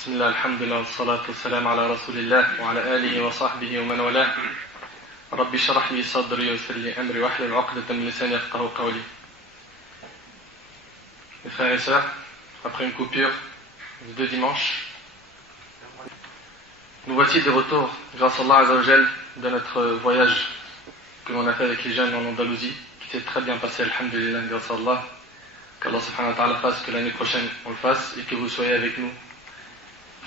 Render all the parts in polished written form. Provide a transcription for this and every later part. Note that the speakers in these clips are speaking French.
بسم الله الحمد لله والصلاة والسلام على رسول الله وعلى آله وصحبه ومن والاه ربي اشرح لي صدري ويسر لي أمري واحلل عقدة من لساني يفقهوا قولي. Mes frères et sœurs, après une coupure de 2 dimanches, nous voici de retour, grâce à Allah Azza wa Jal, de notre voyage que l'on a fait avec les jeunes en Andalousie, qui s'est très bien passé, alhamdulillah, grâce à Allah. Qu'Allah subhanahu wa ta'ala fasse que l'année prochaine on le fasse et que vous soyez avec nous.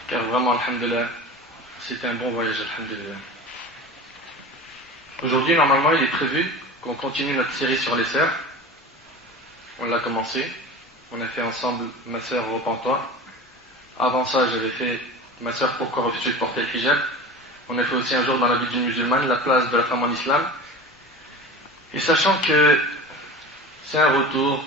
Car vraiment, alhamdulillah, c'était un bon voyage, alhamdulillah. Aujourd'hui, normalement, il est prévu qu'on continue notre série sur les sœurs. On l'a commencé. On a fait ensemble ma sœur Repens-toi. Avant ça, j'avais fait ma sœur Pourquoi refuser de porter le hijab. On a fait aussi un jour dans la vie d'une musulmane la place de la femme en islam. Et sachant que c'est un retour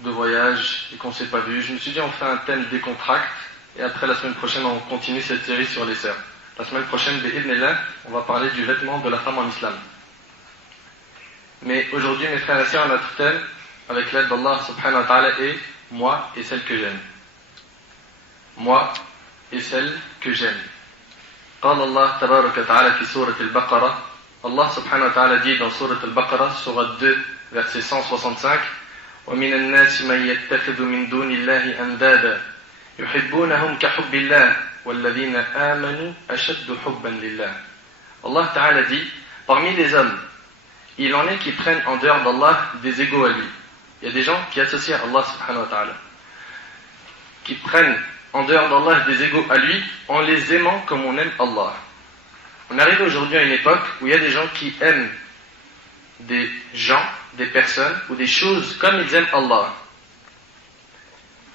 de voyage et qu'on ne s'est pas vu, je me suis dit on fait un thème décontracte et après la semaine prochaine on continue cette série sur les sœurs. La semaine prochaine, bi'idhnillah, on va parler du vêtement de la femme en islam. Mais aujourd'hui, mes frères et sœurs, notre thème, avec l'aide d'Allah subhanahu wa ta'ala, est moi et celle que j'aime. Moi et celle que j'aime. قال الله تبارك وتعالى في سورة البقرة. Allah subhanahu wa ta'ala dit dans Surat al-Baqarah, Surat 2, verset 165, وَمِنَ النَّاسِ مَنْ يَتَّخِذُ مِنْ دُونِ اللَّهِ أَنْدَادًا يُحِبُّونَهُمْ كَحُبِّ اللَّهِ وَالَّذِينَ آمَنُوا أَشَدُّ حُبًّا لِلَّهِ. Allah ta'ala dit, parmi les hommes, il en est qui prennent en dehors d'Allah des égaux à lui. Il y a des gens qui associent à Allah subhanahu wa ta'ala, qui prennent en dehors d'Allah des égaux à lui en les aimant comme on aime Allah. On arrive aujourd'hui à une époque où il y a des gens qui aiment des gens, des personnes ou des choses comme ils aiment Allah.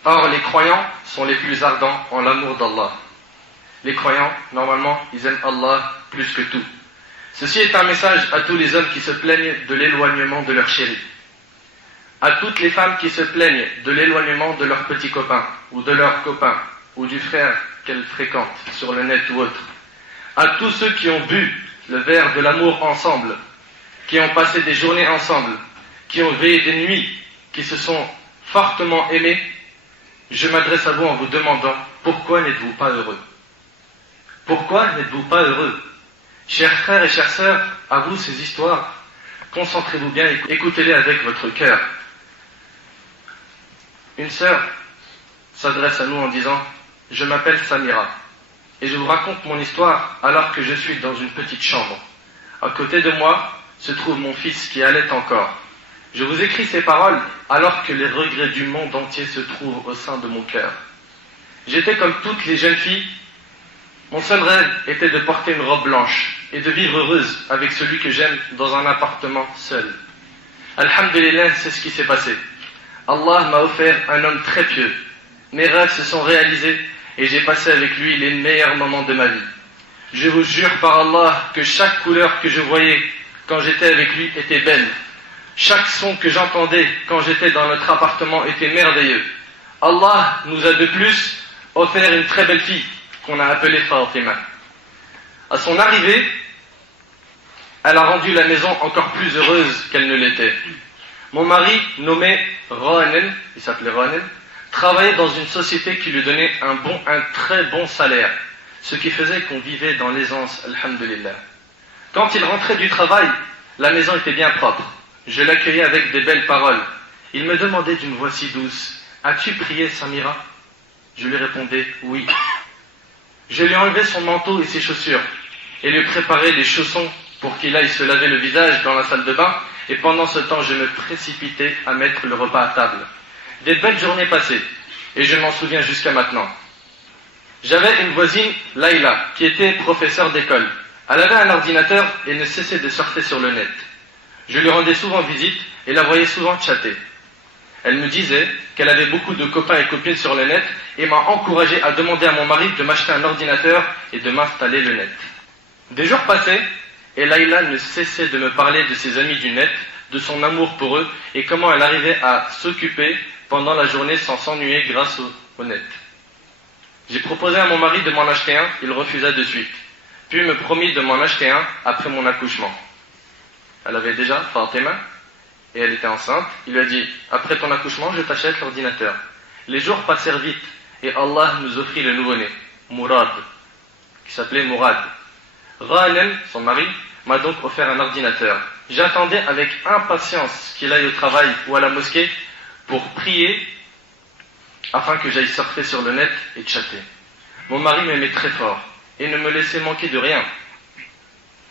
Or, les croyants sont les plus ardents en l'amour d'Allah. Les croyants, normalement, ils aiment Allah plus que tout. Ceci est un message à tous les hommes qui se plaignent de l'éloignement de leur chéri. À toutes les femmes qui se plaignent de l'éloignement de leurs petits copains, ou de leurs copains, ou du frère qu'elles fréquentent sur le net ou autre. À tous ceux qui ont bu le verre de l'amour ensemble, qui ont passé des journées ensemble, qui ont veillé des nuits, qui se sont fortement aimés, je m'adresse à vous en vous demandant, pourquoi n'êtes-vous pas heureux? Pourquoi n'êtes-vous pas heureux? Chers frères et chères sœurs, à vous ces histoires, concentrez-vous bien et écoutez-les avec votre cœur. Une sœur s'adresse à nous en disant, je m'appelle Samira, et je vous raconte mon histoire alors que je suis dans une petite chambre. À côté de moi se trouve mon fils qui allait encore. Je vous écris ces paroles alors que les regrets du monde entier se trouvent au sein de mon cœur. J'étais comme toutes les jeunes filles. Mon seul rêve était de porter une robe blanche et de vivre heureuse avec celui que j'aime dans un appartement seul. Alhamdulillah, c'est ce qui s'est passé. Allah m'a offert un homme très pieux. Mes rêves se sont réalisés et j'ai passé avec lui les meilleurs moments de ma vie. Je vous jure par Allah que chaque couleur que je voyais quand j'étais avec lui était belle. Chaque son que j'entendais quand j'étais dans notre appartement était merveilleux. Allah nous a de plus offert une très belle fille qu'on a appelée Fatima. À son arrivée, elle a rendu la maison encore plus heureuse qu'elle ne l'était. Mon mari, nommé Rohanen, il s'appelait Rohanen, travaillait dans une société qui lui donnait un très bon salaire, ce qui faisait qu'on vivait dans l'aisance, alhamdulillah. Quand il rentrait du travail, la maison était bien propre. Je l'accueillais avec des belles paroles. Il me demandait d'une voix si douce, « As-tu prié, Samira ?» Je lui répondais, « Oui. » Je lui enlevais son manteau et ses chaussures, et lui préparais les chaussons pour qu'il aille se laver le visage dans la salle de bain, et pendant ce temps, je me précipitais à mettre le repas à table. Des belles journées passées, et je m'en souviens jusqu'à maintenant. J'avais une voisine, Laïla, qui était professeure d'école. Elle avait un ordinateur et ne cessait de surfer sur le net. Je lui rendais souvent visite et la voyais souvent chatter. Elle me disait qu'elle avait beaucoup de copains et copines sur le net et m'a encouragé à demander à mon mari de m'acheter un ordinateur et de m'installer le net. Des jours passaient et Laïla ne cessait de me parler de ses amis du net, de son amour pour eux et comment elle arrivait à s'occuper pendant la journée sans s'ennuyer grâce au net. J'ai proposé à mon mari de m'en acheter un, il refusa de suite. Puis me promit de m'en acheter un après mon accouchement. Elle avait déjà Fatima et elle était enceinte. Il lui a dit, après ton accouchement, je t'achète l'ordinateur. Les jours passèrent vite et Allah nous offrit le nouveau-né. Mourad, qui s'appelait Mourad. Ghanem, son mari, m'a donc offert un ordinateur. J'attendais avec impatience qu'il aille au travail ou à la mosquée pour prier afin que j'aille surfer sur le net et chatter. Mon mari m'aimait très fort et ne me laissait manquer de rien.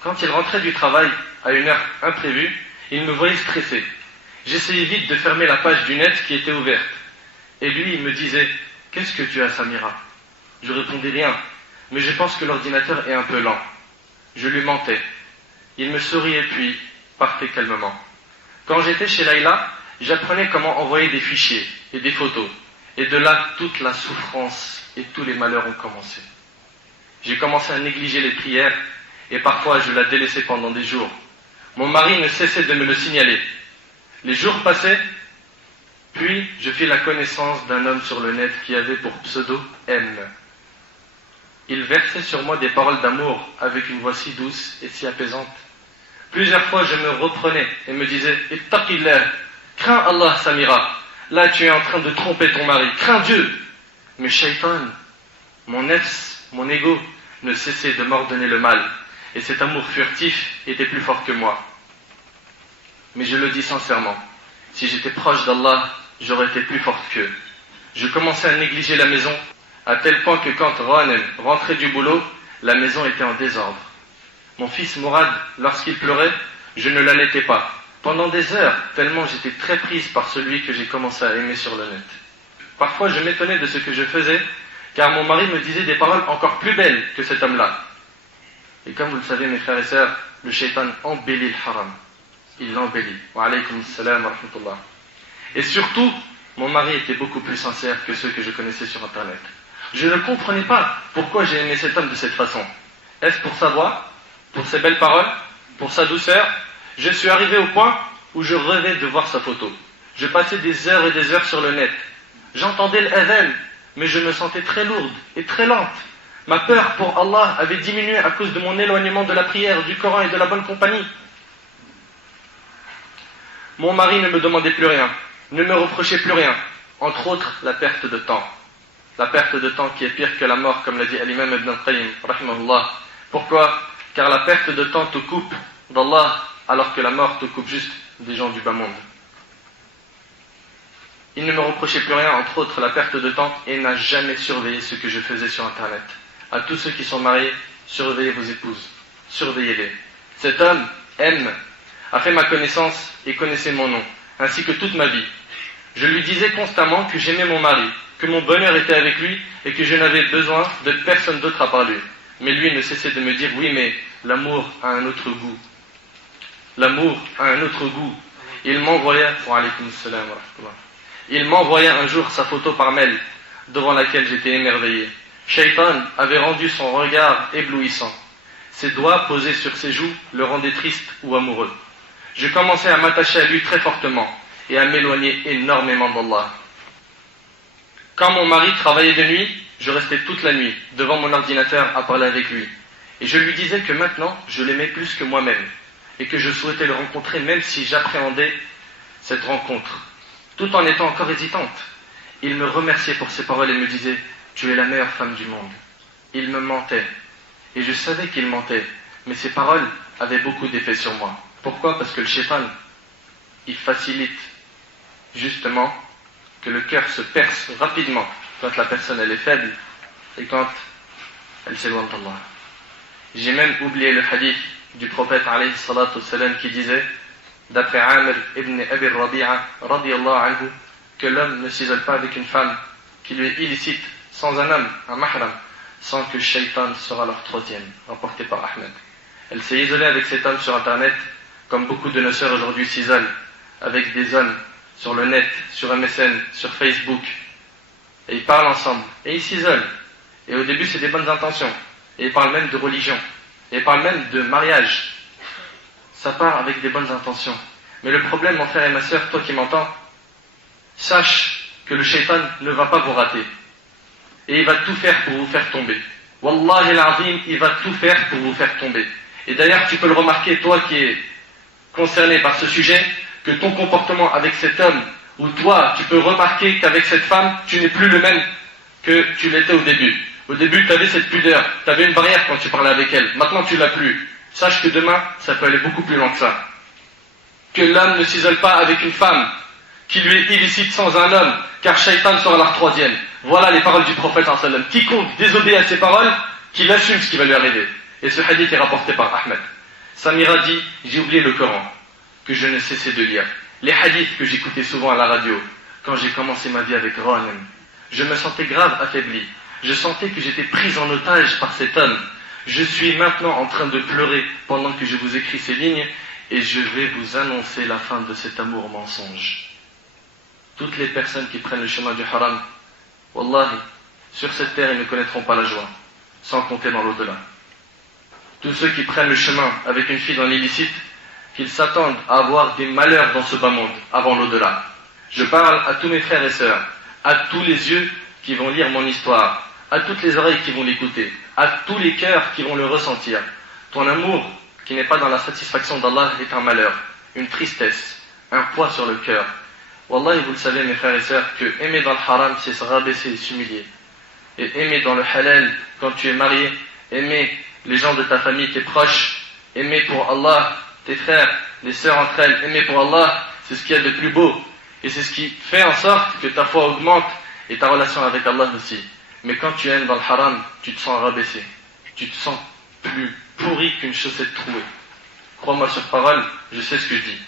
Quand il rentrait du travail à une heure imprévue, il me voyait stressé. J'essayais vite de fermer la page du net qui était ouverte. Et lui, il me disait « Qu'est-ce que tu as, Samira ?» Je répondais rien, mais je pense que l'ordinateur est un peu lent. Je lui mentais. Il me souriait puis partait calmement. Quand j'étais chez Laïla, j'apprenais comment envoyer des fichiers et des photos. Et de là, toute la souffrance et tous les malheurs ont commencé. J'ai commencé à négliger les prières et parfois je la délaissais pendant des jours. Mon mari ne cessait de me le signaler. Les jours passaient, puis je fis la connaissance d'un homme sur le net qui avait pour pseudo M. Il versait sur moi des paroles d'amour avec une voix si douce et si apaisante. Plusieurs fois je me reprenais et me disais « Ittaqillah, crains Allah Samira, là tu es en train de tromper ton mari, crains Dieu !» Mais Shaitan, mon nefs, mon ego, ne cessait de m'ordonner le mal, et cet amour furtif était plus fort que moi. Mais je le dis sincèrement, si j'étais proche d'Allah, j'aurais été plus forte qu'eux. Je commençais à négliger la maison, à tel point que quand Ghanem rentrait du boulot, la maison était en désordre. Mon fils Mourad, lorsqu'il pleurait, je ne l'allaitais pas. Pendant des heures, tellement j'étais très prise par celui que j'ai commencé à aimer sur le net. Parfois je m'étonnais de ce que je faisais, car mon mari me disait des paroles encore plus belles que cet homme-là. Et comme vous le savez mes frères et sœurs, le shaitan embellit le haram. Il l'embellit. Wa alaykum assalam wa rahmatullah. Et surtout, mon mari était beaucoup plus sincère que ceux que je connaissais sur internet. Je ne comprenais pas pourquoi j'ai aimé cet homme de cette façon. Est-ce pour sa voix, pour ses belles paroles, pour sa douceur? Je suis arrivé au point où je rêvais de voir sa photo. Je passais des heures et des heures sur le net. J'entendais l'adhan, mais je me sentais très lourde et très lente. Ma peur pour Allah avait diminué à cause de mon éloignement de la prière, du Coran et de la bonne compagnie. Mon mari ne me demandait plus rien, ne me reprochait plus rien, entre autres la perte de temps. La perte de temps qui est pire que la mort, comme l'a dit l'imam Ibn al-Qayyim, rahimahullah. Pourquoi? Car la perte de temps te coupe d'Allah, alors que la mort te coupe juste des gens du bas monde. Il ne me reprochait plus rien, entre autres la perte de temps, et n'a jamais surveillé ce que je faisais sur internet. À tous ceux qui sont mariés, surveillez vos épouses, surveillez-les. Cet homme, M, a fait ma connaissance et connaissait mon nom, ainsi que toute ma vie. Je lui disais constamment que j'aimais mon mari, que mon bonheur était avec lui et que je n'avais besoin de personne d'autre à part lui. Mais lui ne cessait de me dire, oui, mais l'amour a un autre goût. L'amour a un autre goût. Il m'envoyait, un jour sa photo par mail, devant laquelle j'étais émerveillé. Shaitan avait rendu son regard éblouissant. Ses doigts posés sur ses joues le rendaient triste ou amoureux. Je commençais à m'attacher à lui très fortement et à m'éloigner énormément d'Allah. Quand mon mari travaillait de nuit, je restais toute la nuit devant mon ordinateur à parler avec lui. Et je lui disais que maintenant, je l'aimais plus que moi-même et que je souhaitais le rencontrer même si j'appréhendais cette rencontre, tout en étant encore hésitante. Il me remerciait pour ses paroles et me disait « Tu es la meilleure femme du monde ». Il me mentait. Et je savais qu'il mentait, mais ses paroles avaient beaucoup d'effet sur moi. Pourquoi? Parce que le shaitan, il facilite justement que le cœur se perce rapidement quand la personne elle est faible et quand elle s'éloigne d'Allah. J'ai même oublié le hadith du prophète alayhi salatu wassalam qui disait, d'après Amr ibn Abi Rabi'a radiyallahu anhu, que l'homme ne s'isole pas avec une femme qui lui est illicite sans un homme, un mahram, sans que Shaitan sera leur troisième, rapporté par Ahmed. Elle s'est isolée avec cet homme sur internet, comme beaucoup de nos sœurs aujourd'hui s'isolent avec des hommes sur le net, sur MSN, sur Facebook, et ils parlent ensemble, et ils s'isolent. Et au début c'est des bonnes intentions, et ils parlent même de religion, et ils parlent même de mariage. Ça part avec des bonnes intentions. Mais le problème, mon frère et ma sœur, toi qui m'entends, sache que le shaitan ne va pas vous rater. Et il va tout faire pour vous faire tomber. Wallahi al-azim, il va tout faire pour vous faire tomber. Et d'ailleurs, tu peux le remarquer, toi qui es concerné par ce sujet, que ton comportement avec cet homme, ou toi, tu peux remarquer qu'avec cette femme, tu n'es plus le même que tu l'étais au début. Au début, tu avais cette pudeur, tu avais une barrière quand tu parlais avec elle. Maintenant, tu l'as plus. Sache que demain, ça peut aller beaucoup plus loin que ça. Que l'homme ne s'isole pas avec une femme qui lui est illicite sans un homme, car Shaitan sera leur troisième. Voilà les paroles du prophète sallallahu alayhi wa sallam. Quiconque désobéit à ces paroles, qu'il assume ce qui va lui arriver. Et ce hadith est rapporté par Ahmed. Samira dit, j'ai oublié le Coran, que je ne cessais de lire. Les hadiths que j'écoutais souvent à la radio, quand j'ai commencé ma vie avec Ronan, je me sentais grave affaibli. Je sentais que j'étais prise en otage par cet homme. Je suis maintenant en train de pleurer pendant que je vous écris ces lignes, et je vais vous annoncer la fin de cet amour mensonge. Toutes les personnes qui prennent le chemin du haram, wallahi, sur cette terre, ils ne connaîtront pas la joie, sans compter dans l'au-delà. Tous ceux qui prennent le chemin avec une fille dans l'illicite, qu'ils s'attendent à avoir des malheurs dans ce bas monde, avant l'au-delà. Je parle à tous mes frères et sœurs, à tous les yeux qui vont lire mon histoire, à toutes les oreilles qui vont l'écouter, à tous les cœurs qui vont le ressentir. Ton amour, qui n'est pas dans la satisfaction d'Allah, est un malheur, une tristesse, un poids sur le cœur. Wallahi, vous le savez mes frères et sœurs, que aimer dans le haram, c'est se rabaisser et s'humilier. Et aimer dans le halal, quand tu es marié, aimer les gens de ta famille, tes proches, aimer pour Allah, tes frères, les sœurs entre elles, aimer pour Allah, c'est ce qu'il y a de plus beau. Et c'est ce qui fait en sorte que ta foi augmente et ta relation avec Allah aussi. Mais quand tu aimes dans le haram, tu te sens rabaissé. Tu te sens plus pourri qu'une chaussette trouée. Crois-moi sur parole, je sais ce que je dis.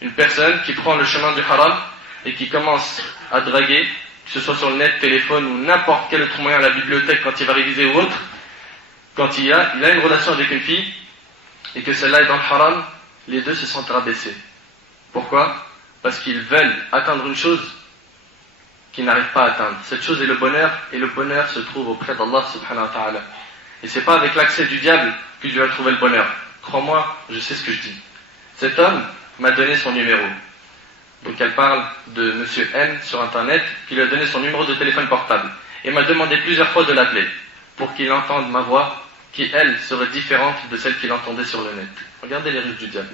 Une personne qui prend le chemin du haram et qui commence à draguer, que ce soit sur le net, téléphone ou n'importe quel autre moyen à la bibliothèque quand il va réviser ou autre, quand il a une relation avec une fille et que celle-là est dans le haram, les deux se sentent rabaissés. Pourquoi ? Parce qu'ils veulent atteindre une chose qu'ils n'arrivent pas à atteindre. Cette chose est le bonheur, et le bonheur se trouve auprès d'Allah subhanahu wa ta'ala. Et c'est pas avec l'accès du diable que tu vas trouver le bonheur. Crois-moi, je sais ce que je dis. Cet homme m'a donné son numéro. Donc elle parle de Monsieur M sur internet, qui lui a donné son numéro de téléphone portable. Et m'a demandé plusieurs fois de l'appeler, pour qu'il entende ma voix, qui elle serait différente de celle qu'il entendait sur le net. Regardez les ruses du diable.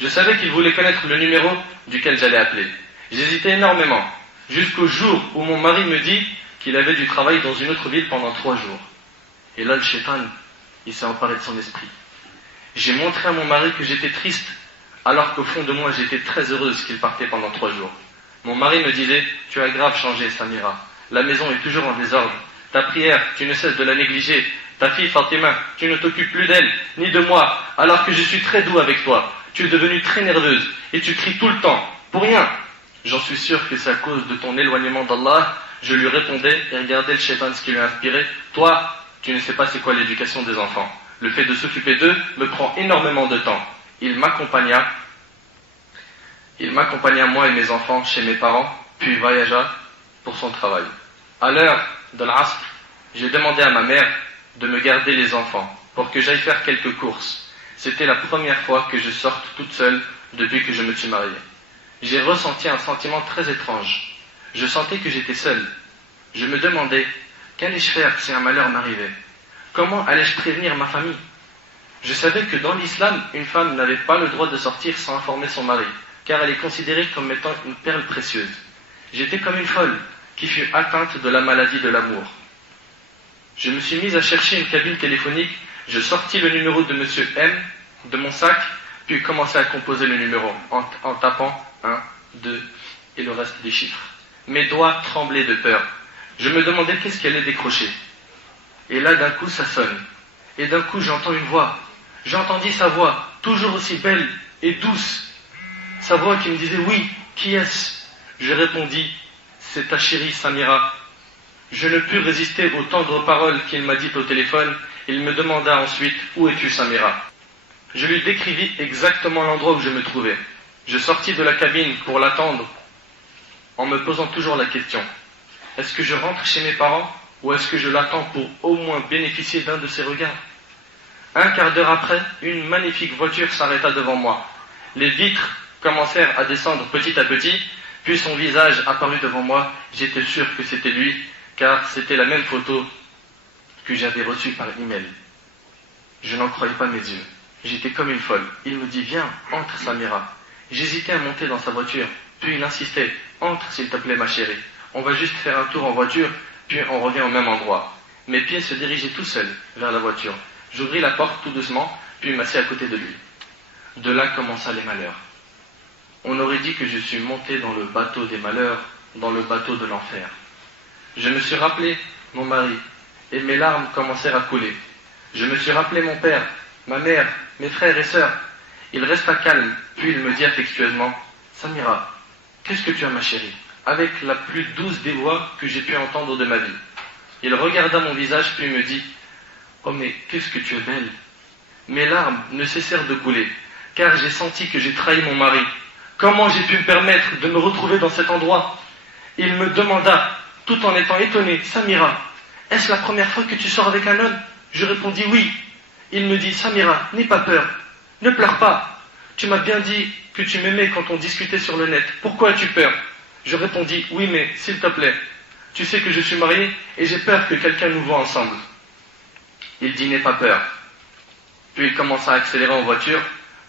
Je savais qu'il voulait connaître le numéro duquel j'allais appeler. J'hésitais énormément, jusqu'au jour où mon mari me dit qu'il avait du travail dans une autre ville pendant 3 jours. Et là, le shaitan, il s'est emparé de son esprit. J'ai montré à mon mari que j'étais triste, alors qu'au fond de moi, j'étais très heureuse qu'il partait pendant 3 jours. Mon mari me disait, tu as grave changé, Samira. La maison est toujours en désordre. Ta prière, tu ne cesses de la négliger. Ta fille Fatima, tu ne t'occupes plus d'elle, ni de moi, alors que je suis très doux avec toi. Tu es devenue très nerveuse, et tu cries tout le temps, pour rien. J'en suis sûr que c'est à cause de ton éloignement d'Allah. Je lui répondais, et regardez le shaitan ce qui lui a inspiré. Toi, tu ne sais pas c'est quoi l'éducation des enfants. Le fait de s'occuper d'eux me prend énormément de temps. Il m'accompagna, moi et mes enfants, chez mes parents, puis voyagea pour son travail. À l'heure de l'Asr, j'ai demandé à ma mère de me garder les enfants, pour que j'aille faire quelques courses. C'était la première fois que je sorte toute seule depuis que je me suis marié. J'ai ressenti un sentiment très étrange. Je sentais que j'étais seul. Je me demandais, qu'allais-je faire si un malheur m'arrivait ? Comment allais-je prévenir ma famille ? Je savais que dans l'islam, une femme n'avait pas le droit de sortir sans informer son mari, car elle est considérée comme étant une perle précieuse. J'étais comme une folle qui fut atteinte de la maladie de l'amour. Je me suis mise à chercher une cabine téléphonique, je sortis le numéro de Monsieur M de mon sac, puis commençai à composer le numéro en tapant 1, 2 et le reste des chiffres. Mes doigts tremblaient de peur. Je me demandais qu'est-ce qui allait décrocher. Et là d'un coup ça sonne. Et d'un coup j'entends une voix. J'entendis sa voix, toujours aussi belle et douce. Sa voix qui me disait oui, qui est-ce ? Je répondis, c'est ta chérie Samira. Je ne pus résister aux tendres paroles qu'il m'a dites au téléphone. Il me demanda ensuite, où es-tu Samira ? Je lui décrivis exactement l'endroit où je me trouvais. Je sortis de la cabine pour l'attendre, en me posant toujours la question, est-ce que je rentre chez mes parents, ou est-ce que je l'attends pour au moins bénéficier d'un de ses regards ? Un quart d'heure après, une magnifique voiture s'arrêta devant moi. Les vitres commencèrent à descendre petit à petit, puis son visage apparut devant moi. J'étais sûr que c'était lui, car c'était la même photo que j'avais reçue par email. Je n'en croyais pas mes yeux. J'étais comme une folle. Il me dit, viens, entre Samira. J'hésitais à monter dans sa voiture, puis il insistait, entre s'il te plaît ma chérie. On va juste faire un tour en voiture, puis on revient au même endroit. Mes pieds se dirigeaient tout seuls vers la voiture. J'ouvris la porte tout doucement, puis m'assis à côté de lui. De là commença les malheurs. On aurait dit que je suis monté dans le bateau des malheurs, dans le bateau de l'enfer. Je me suis rappelé mon mari, et mes larmes commencèrent à couler. Je me suis rappelé mon père, ma mère, mes frères et sœurs. Il resta calme, puis il me dit affectueusement, « Samira, qu'est-ce que tu as ma chérie ?» avec la plus douce des voix que j'ai pu entendre de ma vie. Il regarda mon visage, puis me dit, « Oh mais qu'est-ce que tu es belle !» Mes larmes ne cessèrent de couler, car j'ai senti que j'ai trahi mon mari. Comment j'ai pu me permettre de me retrouver dans cet endroit? Il me demanda, tout en étant étonné, « Samira, est-ce la première fois que tu sors avec un homme ?» Je répondis « Oui ». Il me dit, « Samira, n'aie pas peur, ne pleure pas. Tu m'as bien dit que tu m'aimais quand on discutait sur le net. Pourquoi as-tu peur ?» Je répondis, « Oui, mais s'il te plaît, tu sais que je suis marié et j'ai peur que quelqu'un nous voie ensemble. » Il dit, « N'aie pas peur. » Puis il commença à accélérer en voiture.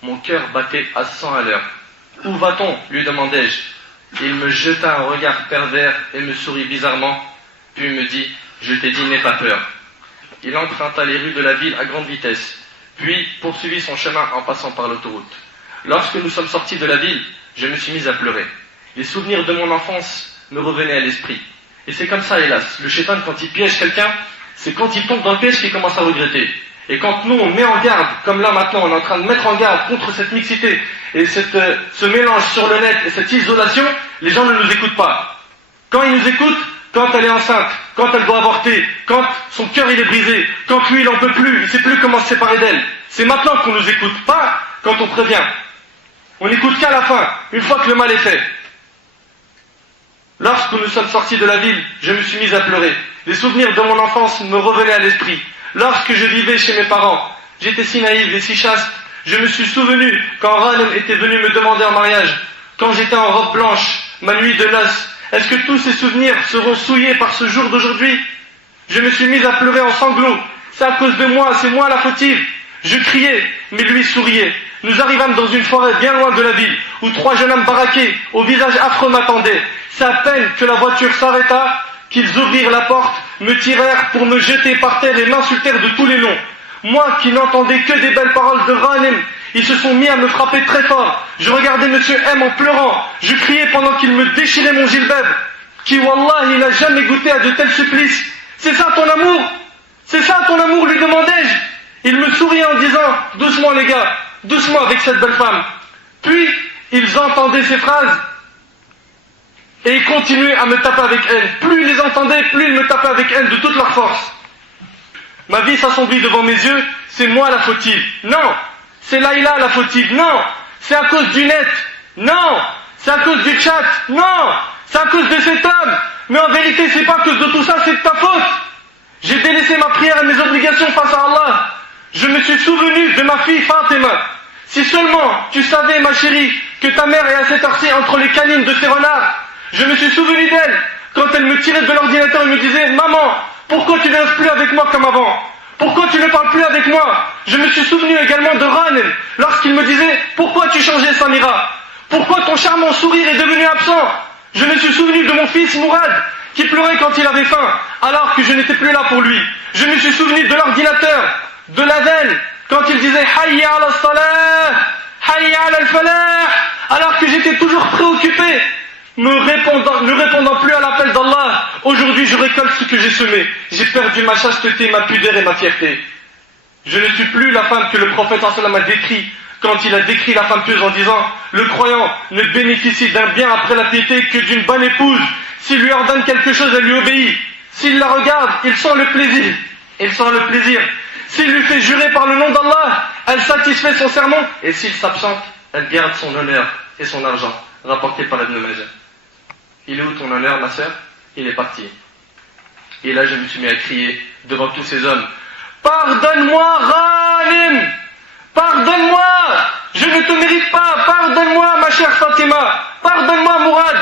Mon cœur battait à 100 à l'heure. « Où va-t-on » lui demandai-je. Il me jeta un regard pervers et me sourit bizarrement. Puis il me dit, « Je t'ai dit, n'aie pas peur. » Il emprunta les rues de la ville à grande vitesse, puis poursuivit son chemin en passant par l'autoroute. Lorsque nous sommes sortis de la ville, je me suis mis à pleurer. Les souvenirs de mon enfance me revenaient à l'esprit. Et c'est comme ça, hélas. Le shaitan, quand il piège quelqu'un, c'est quand il tombe dans le piège qu'il commence à regretter. Et quand nous, on met en garde, comme là maintenant, on est en train de mettre en garde contre cette mixité et ce mélange sur le net et cette isolation, les gens ne nous écoutent pas. Quand ils nous écoutent, quand elle est enceinte, quand elle doit avorter, quand son cœur il est brisé, quand lui il en peut plus, il sait plus comment se séparer d'elle. C'est maintenant qu'on nous écoute, pas quand on prévient. On n'écoute qu'à la fin, une fois que le mal est fait. Lorsque nous sommes sortis de la ville, je me suis mis à pleurer. Les souvenirs de mon enfance me revenaient à l'esprit. Lorsque je vivais chez mes parents, j'étais si naïve et si chaste. Je me suis souvenu quand Ghanem était venu me demander en mariage, quand j'étais en robe blanche, ma nuit de noces. Est-ce que tous ces souvenirs seront souillés par ce jour d'aujourd'hui? Je me suis mis à pleurer en sanglots. C'est à cause de moi, c'est moi la fautive. Je criais, mais lui souriait. Nous arrivâmes dans une forêt bien loin de la ville, où 3 jeunes hommes baraqués, au visage affreux m'attendaient. C'est à peine que la voiture s'arrêta, qu'ils ouvrirent la porte, me tirèrent pour me jeter par terre et m'insultèrent de tous les noms. Moi qui n'entendais que des belles paroles de Ghanem, ils se sont mis à me frapper très fort. Je regardais Monsieur M en pleurant. Je criais pendant qu'il me déchirait mon gilbab. Qui, wallah, il n'a jamais goûté à de tels supplices. C'est ça ton amour? C'est ça ton amour, lui demandai-je. Il me souriait en disant, doucement les gars, doucement avec cette belle femme. Puis, ils entendaient ces phrases et ils continuaient à me taper avec haine. Plus ils les entendaient, plus ils me tapaient avec haine de toute leur force. Ma vie s'assombrit devant mes yeux, c'est moi la fautive. Non, c'est Laïla la fautive. Non, c'est à cause du net. Non, c'est à cause du chat. Non, c'est à cause de cet homme. Mais en vérité, c'est pas à cause de tout ça, c'est de ta faute. J'ai délaissé ma prière et mes obligations face à Allah. Je me suis souvenu de ma fille Fatima. Si seulement tu savais, ma chérie, que ta mère est à cette heure-ci entre les canines de ces renards. Je me suis souvenu d'elle quand elle me tirait de l'ordinateur et me disait, maman, pourquoi tu ne restes plus avec moi comme avant? Pourquoi tu ne parles plus avec moi? Je me suis souvenu également de Ghanem lorsqu'il me disait, pourquoi tu changeais Samira? Pourquoi ton charmant sourire est devenu absent? Je me suis souvenu de mon fils Mourad qui pleurait quand il avait faim alors que je n'étais plus là pour lui. Je me suis souvenu de l'ordinateur, de l'adhan quand il disait Hayya ala salah, Hayya ala al-falah, alors que j'étais toujours préoccupé ne répondant plus à l'appel d'Allah. Aujourd'hui je récolte ce que j'ai semé. J'ai perdu ma chasteté, ma pudeur et ma fierté. Je ne suis plus la femme que le prophète sallallahu alayhi wa sallam a décrit quand il a décrit la femme pieuse en disant, le croyant ne bénéficie d'un bien après la piété que d'une bonne épouse. S'il lui ordonne quelque chose, elle lui obéit. S'il la regarde, il sent le plaisir. Il sent le plaisir. S'il lui fait jurer par le nom d'Allah, elle satisfait son serment. Et s'il s'absente, elle garde son honneur et son argent, rapporté par Ibn Majah. Il est où ton honneur, ma sœur? Il est parti. Et là, je me suis mis à crier devant tous ces hommes. Pardonne-moi, Ghanem! Pardonne-moi! Je ne te mérite pas! Pardonne-moi, ma chère Fatima! Pardonne-moi, Mourad!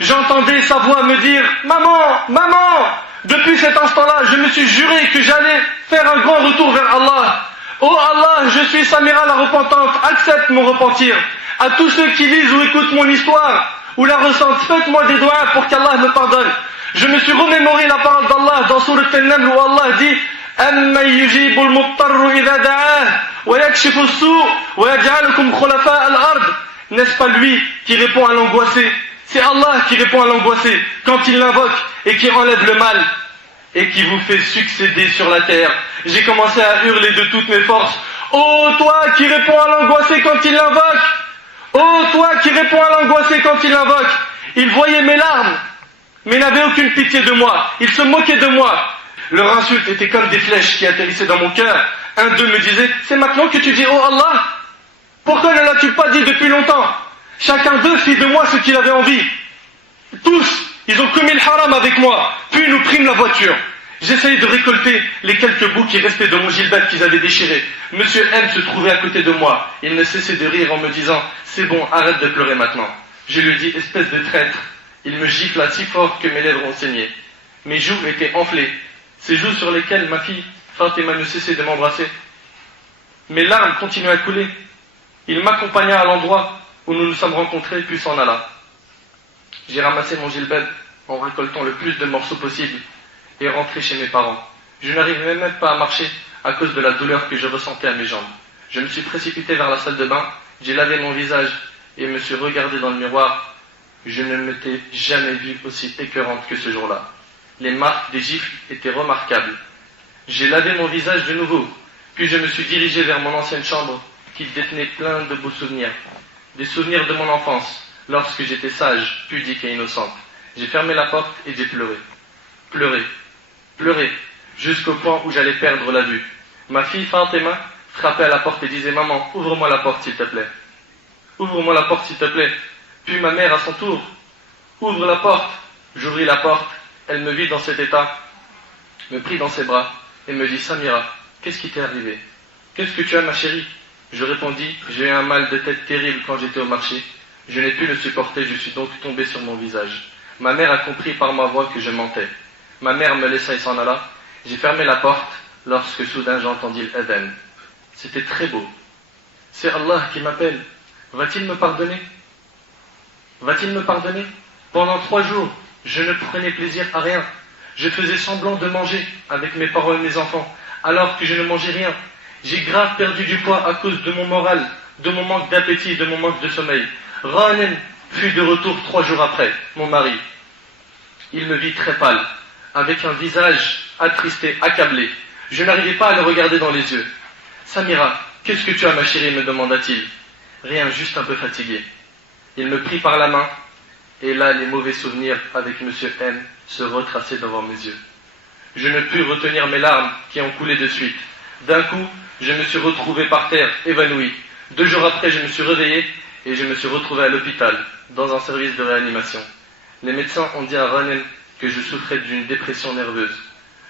J'entendais sa voix me dire, maman, maman! Depuis cet instant-là, je me suis juré que j'allais faire un grand retour vers Allah. Oh Allah, je suis Samira la repentante, accepte mon repentir. À tous ceux qui lisent ou écoutent mon histoire, ou la ressentent, faites-moi des doigts pour qu'Allah me pardonne. Je me suis remémoré la parole d'Allah dans Sourate An-Naml où Allah dit أَمَّنْ يُجِيبُ الْمُضْطَرُّ إِذَا دَعَاهُ وَيَكْشِفُ السُّوءَ وَيَجْعَلُكُمْ خُلَفَاءَ الْأَرْضِ. N'est-ce pas lui qui répond à l'angoissé? C'est Allah qui répond à l'angoissé quand il l'invoque et qui enlève le mal et qui vous fait succéder sur la terre. J'ai commencé à hurler de toutes mes forces. Oh toi qui réponds à l'angoissé quand il l'invoque! Oh toi qui réponds à l'angoissé quand il l'invoque! Il voyait mes larmes, mais n'avait aucune pitié de moi. Il se moquait de moi. Leur insulte était comme des flèches qui atterrissaient dans mon cœur. Un d'eux me disait, c'est maintenant que tu dis oh Allah? Pourquoi ne l'as-tu pas dit depuis longtemps? Chacun d'eux fit de moi ce qu'il avait envie. Tous, ils ont commis le haram avec moi, puis ils nous priment la voiture. J'essayais de récolter les quelques bouts qui restaient de mon gilbert qu'ils avaient déchiré. Monsieur M se trouvait à côté de moi. Il ne cessait de rire en me disant, c'est bon, arrête de pleurer maintenant. Je lui dis, espèce de traître. Il me gifla si fort que mes lèvres ont saigné. Mes joues étaient enflées. Ces joues sur lesquelles ma fille Fatima ne cessait de m'embrasser. Mes larmes continuaient à couler. Il m'accompagna à l'endroit où nous nous sommes rencontrés, puis s'en alla. J'ai ramassé mon gilbert en récoltant le plus de morceaux possible et rentré chez mes parents. Je n'arrivais même pas à marcher à cause de la douleur que je ressentais à mes jambes. Je me suis précipité vers la salle de bain, j'ai lavé mon visage et me suis regardé dans le miroir. Je ne m'étais jamais vue aussi écœurante que ce jour-là. Les marques des gifles étaient remarquables. J'ai lavé mon visage de nouveau, puis je me suis dirigé vers mon ancienne chambre qui détenait plein de beaux souvenirs. Des souvenirs de mon enfance, lorsque j'étais sage, pudique et innocente. J'ai fermé la porte et j'ai pleuré. Pleuré, jusqu'au point où j'allais perdre la vue. Ma fille Fatima frappait à la porte et disait « Maman, ouvre-moi la porte s'il te plaît. Ouvre-moi la porte s'il te plaît. » Puis ma mère à son tour « Ouvre la porte. » J'ouvris la porte, elle me vit dans cet état, me prit dans ses bras et me dit « Samira, qu'est-ce qui t'est arrivé? Qu'est-ce que tu as ma chérie ?» Je répondis « J'ai eu un mal de tête terrible quand j'étais au marché. Je n'ai pu le supporter, je suis donc tombé sur mon visage. » Ma mère a compris par ma voix que je mentais. Ma mère me laissa et s'en alla. J'ai fermé la porte lorsque soudain j'entendis l'adhan. C'était très beau. C'est Allah qui m'appelle. Va-t-il me pardonner? Va-t-il me pardonner? Pendant 3 jours, je ne prenais plaisir à rien. Je faisais semblant de manger avec mes parents et mes enfants, alors que je ne mangeais rien. J'ai grave perdu du poids à cause de mon moral, de mon manque d'appétit, de mon manque de sommeil. Ranen fut de retour 3 jours après, mon mari. Il me vit très pâle, avec un visage attristé, accablé. Je n'arrivais pas à le regarder dans les yeux. « Samira, qu'est-ce que tu as ma chérie ?» me demanda-t-il. « Rien, juste un peu fatigué. » Il me prit par la main, et là les mauvais souvenirs avec Monsieur M se retraçaient devant mes yeux. Je ne pus retenir mes larmes qui ont coulé de suite. D'un coup, je me suis retrouvé par terre, évanoui. 2 jours après, je me suis réveillé et je me suis retrouvé à l'hôpital, dans un service de réanimation. Les médecins ont dit à Ranen que je souffrais d'une dépression nerveuse.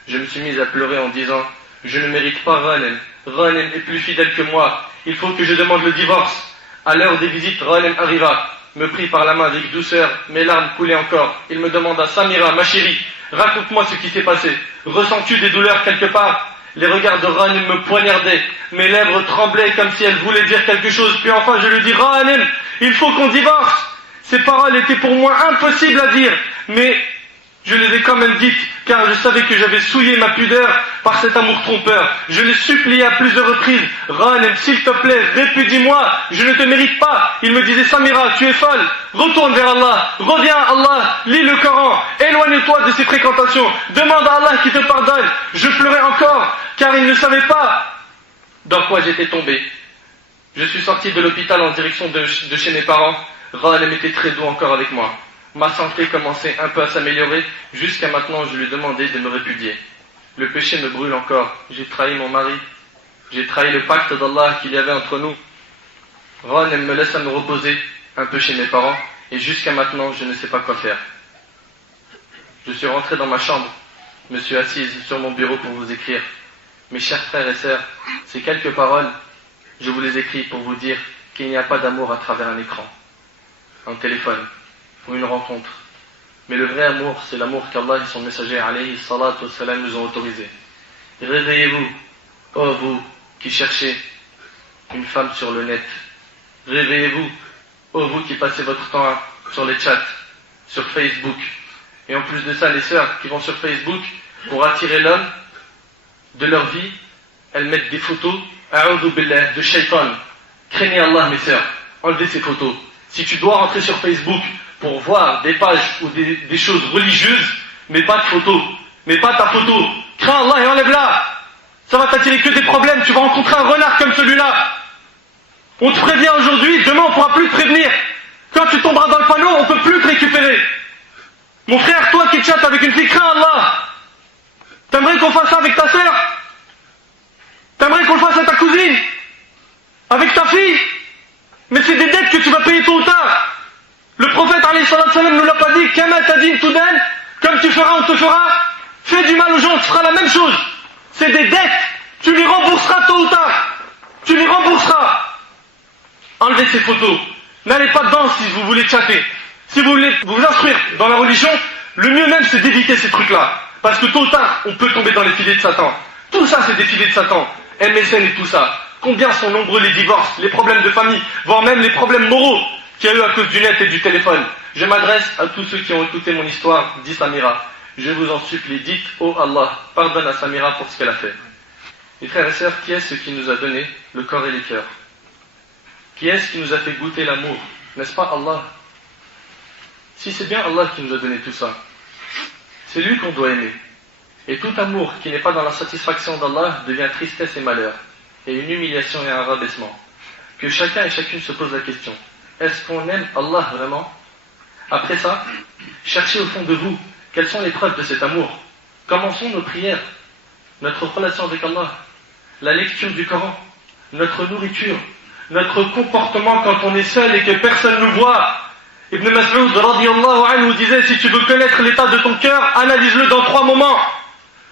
Je me suis mis à pleurer en disant « Je ne mérite pas Ranen. Ranen est plus fidèle que moi. Il faut que je demande le divorce. » À l'heure des visites, Ranen arriva, me prit par la main avec douceur, mes larmes coulaient encore. Il me demanda « Samira, ma chérie, raconte-moi ce qui s'est passé. Ressens-tu des douleurs quelque part ?» Les regards de Ranen me poignardaient. Mes lèvres tremblaient comme si elles voulaient dire quelque chose. Puis enfin je lui dis « Ranen, il faut qu'on divorce !» Ces paroles étaient pour moi impossibles à dire, mais je les ai quand même dites, car je savais que j'avais souillé ma pudeur par cet amour trompeur. Je l'ai supplié à plusieurs reprises. « Ranen, s'il te plaît, répudie-moi, je ne te mérite pas. » Il me disait « Samira, tu es folle, retourne vers Allah, reviens à Allah, lis le Coran, éloigne-toi de ces fréquentations, demande à Allah qui te pardonne. » Je pleurais encore, car il ne savait pas dans quoi j'étais tombé. Je suis sorti de l'hôpital en direction de chez mes parents. Ranem était très doux encore avec moi. Ma santé commençait un peu à s'améliorer. Jusqu'à maintenant, je lui demandais de me répudier. Le péché me brûle encore. J'ai trahi mon mari. J'ai trahi le pacte d'Allah qu'il y avait entre nous. Ranem me laisse à me reposer un peu chez mes parents. Et jusqu'à maintenant, je ne sais pas quoi faire. Je suis rentré dans ma chambre. Je me suis assise sur mon bureau pour vous écrire. Mes chers frères et sœurs, ces quelques paroles, je vous les écris pour vous dire qu'il n'y a pas d'amour à travers un écran, un téléphone ou une rencontre. Mais le vrai amour, c'est l'amour qu'Allah et son messager alayhi salatu wassalam nous ont autorisé. Réveillez-vous, ô vous qui cherchez une femme sur le net. Réveillez-vous, ô vous qui passez votre temps sur les chats, sur Facebook. Et en plus de ça, les sœurs qui vont sur Facebook pour attirer l'homme de leur vie, elles mettent des photos, a'udhu billah, de shaitan. Craignez Allah, mes sœurs, enlevez ces photos. Si tu dois rentrer sur Facebook pour voir des pages ou des choses religieuses, mais pas de photos, mais pas ta photo, crains Allah et enlève-la. Ça va t'attirer que des problèmes, tu vas rencontrer un renard comme celui-là. On te prévient aujourd'hui, demain on ne pourra plus te prévenir. Quand tu tomberas dans le panneau, on ne peut plus te récupérer. Mon frère, toi qui chattes avec une fille, crains Allah. T'aimerais qu'on fasse ça avec ta sœur? T'aimerais qu'on le fasse à ta cousine? Avec ta fille? Mais c'est des dettes que tu vas payer tôt ou tard. Le prophète alayhi salam nous l'a pas dit, Kama tadin tudan, comme tu feras, on te fera. Fais du mal aux gens, tu feras la même chose. C'est des dettes, tu les rembourseras tôt ou tard. Tu les rembourseras. Enlevez ces photos. N'allez pas dedans si vous voulez chatter. Si vous voulez vous instruire dans la religion, le mieux même c'est d'éviter ces trucs-là. Parce que tôt ou tard, on peut tomber dans les filets de Satan. Tout ça c'est des filets de Satan. MSN et tout ça. Combien sont nombreux les divorces, les problèmes de famille, voire même les problèmes moraux qu'il y a eu à cause du net et du téléphone. Je m'adresse à tous ceux qui ont écouté mon histoire, dit Samira. Je vous en supplie, dites, oh Allah, pardonne à Samira pour ce qu'elle a fait. Mes frères et sœurs, qui est-ce qui nous a donné le corps et les cœurs? Qui est-ce qui nous a fait goûter l'amour? N'est-ce pas Allah? Si c'est bien Allah qui nous a donné tout ça, c'est lui qu'on doit aimer. Et tout amour qui n'est pas dans la satisfaction d'Allah devient tristesse et malheur, et une humiliation et un rabaissement. Que chacun et chacune se pose la question, est-ce qu'on aime Allah vraiment? Après ça, cherchez au fond de vous, quelles sont les preuves de cet amour? Comment sont nos prières, notre relation avec Allah, la lecture du Coran, notre nourriture, notre comportement quand on est seul et que personne nous voit? Ibn Mas'ud radiyallahu anhu disait, si tu veux connaître l'état de ton cœur, analyse-le dans 3 moments.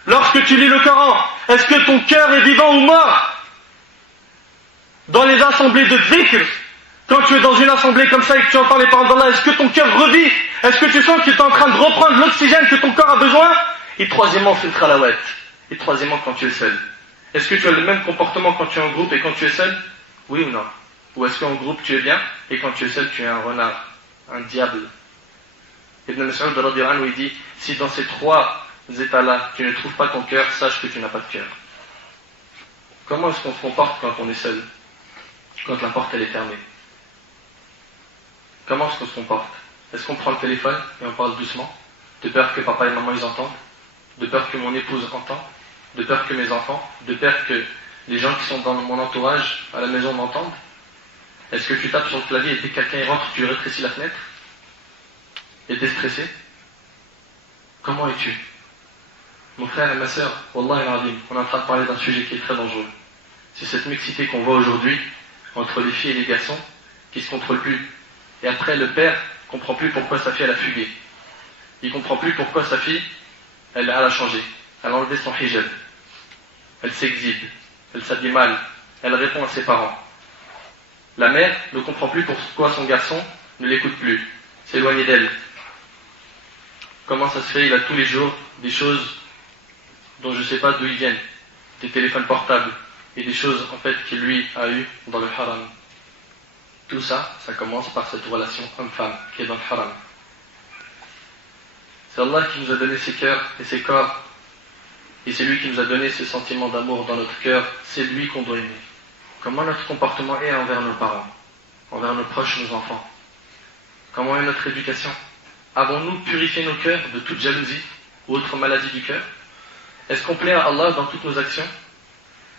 Lorsque tu lis le Coran, est-ce que ton cœur est vivant ou mort? Dans les assemblées de dhikr, quand tu es dans une assemblée comme ça et que tu entends les paroles d'Allah, est-ce que ton cœur revit? Est-ce que tu sens que tu es en train de reprendre l'oxygène que ton corps a besoin? Et troisièmement, fil khalawat. Et troisièmement, quand tu es seul. Est-ce que tu as le même comportement quand tu es en groupe et quand tu es seul? Oui ou non? Ou est-ce qu'en groupe tu es bien et quand tu es seul tu es un renard, un diable? Ibn Mas'ud radiyallahu anhu il dit, si dans ces 3 états-là tu ne trouves pas ton cœur, sache que tu n'as pas de cœur. Comment est-ce qu'on se comporte quand on est seul? Quand la porte elle est fermée? Comment est-ce qu'on se comporte? Est-ce qu'on prend le téléphone et on parle doucement? De peur que papa et maman ils entendent? De peur que mon épouse entende? De peur que mes enfants? De peur que les gens qui sont dans mon entourage à la maison m'entendent? Est-ce que tu tapes sur le clavier et dès que quelqu'un rentre, tu rétrécis la fenêtre? Et t'es stressé? Comment es-tu? Mon frère et ma sœur, Wallah al-Azim, on est en train de parler d'un sujet qui est très dangereux. C'est cette mixité qu'on voit aujourd'hui entre les filles et les garçons qui se contrôlent plus. Et après, le père comprend plus pourquoi sa fille elle a fugué. Il comprend plus pourquoi sa fille elle a changé. Elle a enlevé son hijab. Elle s'exhibe. Elle s'habille mal. Elle répond à ses parents. La mère ne comprend plus pourquoi son garçon ne l'écoute plus. S'éloigner d'elle. Comment ça se fait? Il a tous les jours des choses dont je ne sais pas d'où ils viennent. Des téléphones portables. Et des choses en fait qu'il lui a eues dans le haram. Tout ça, ça commence par cette relation homme-femme qui est dans le haram. C'est Allah qui nous a donné ses cœurs et ses corps. Et c'est lui qui nous a donné ce sentiment d'amour dans notre cœur. C'est lui qu'on doit aimer. Comment notre comportement est envers nos parents, envers nos proches, nos enfants? Comment est notre éducation? Avons-nous purifié nos cœurs de toute jalousie ou autre maladie du cœur? Est-ce qu'on plaît à Allah dans toutes nos actions?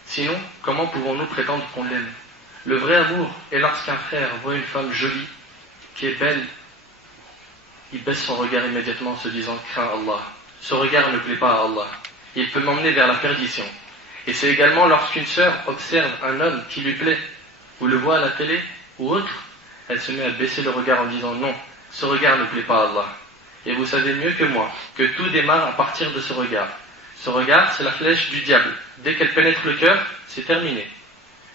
Sinon, comment pouvons-nous prétendre qu'on l'aime? Le vrai amour est lorsqu'un frère voit une femme jolie, qui est belle, il baisse son regard immédiatement en se disant « Crains Allah ». Ce regard ne plaît pas à Allah. Il peut m'emmener vers la perdition. Et c'est également lorsqu'une sœur observe un homme qui lui plaît, ou le voit à la télé, ou autre, elle se met à baisser le regard en disant « Non, ce regard ne plaît pas à Allah ». Et vous savez mieux que moi que tout démarre à partir de ce regard. Ce regard, c'est la flèche du diable. Dès qu'elle pénètre le cœur, c'est terminé.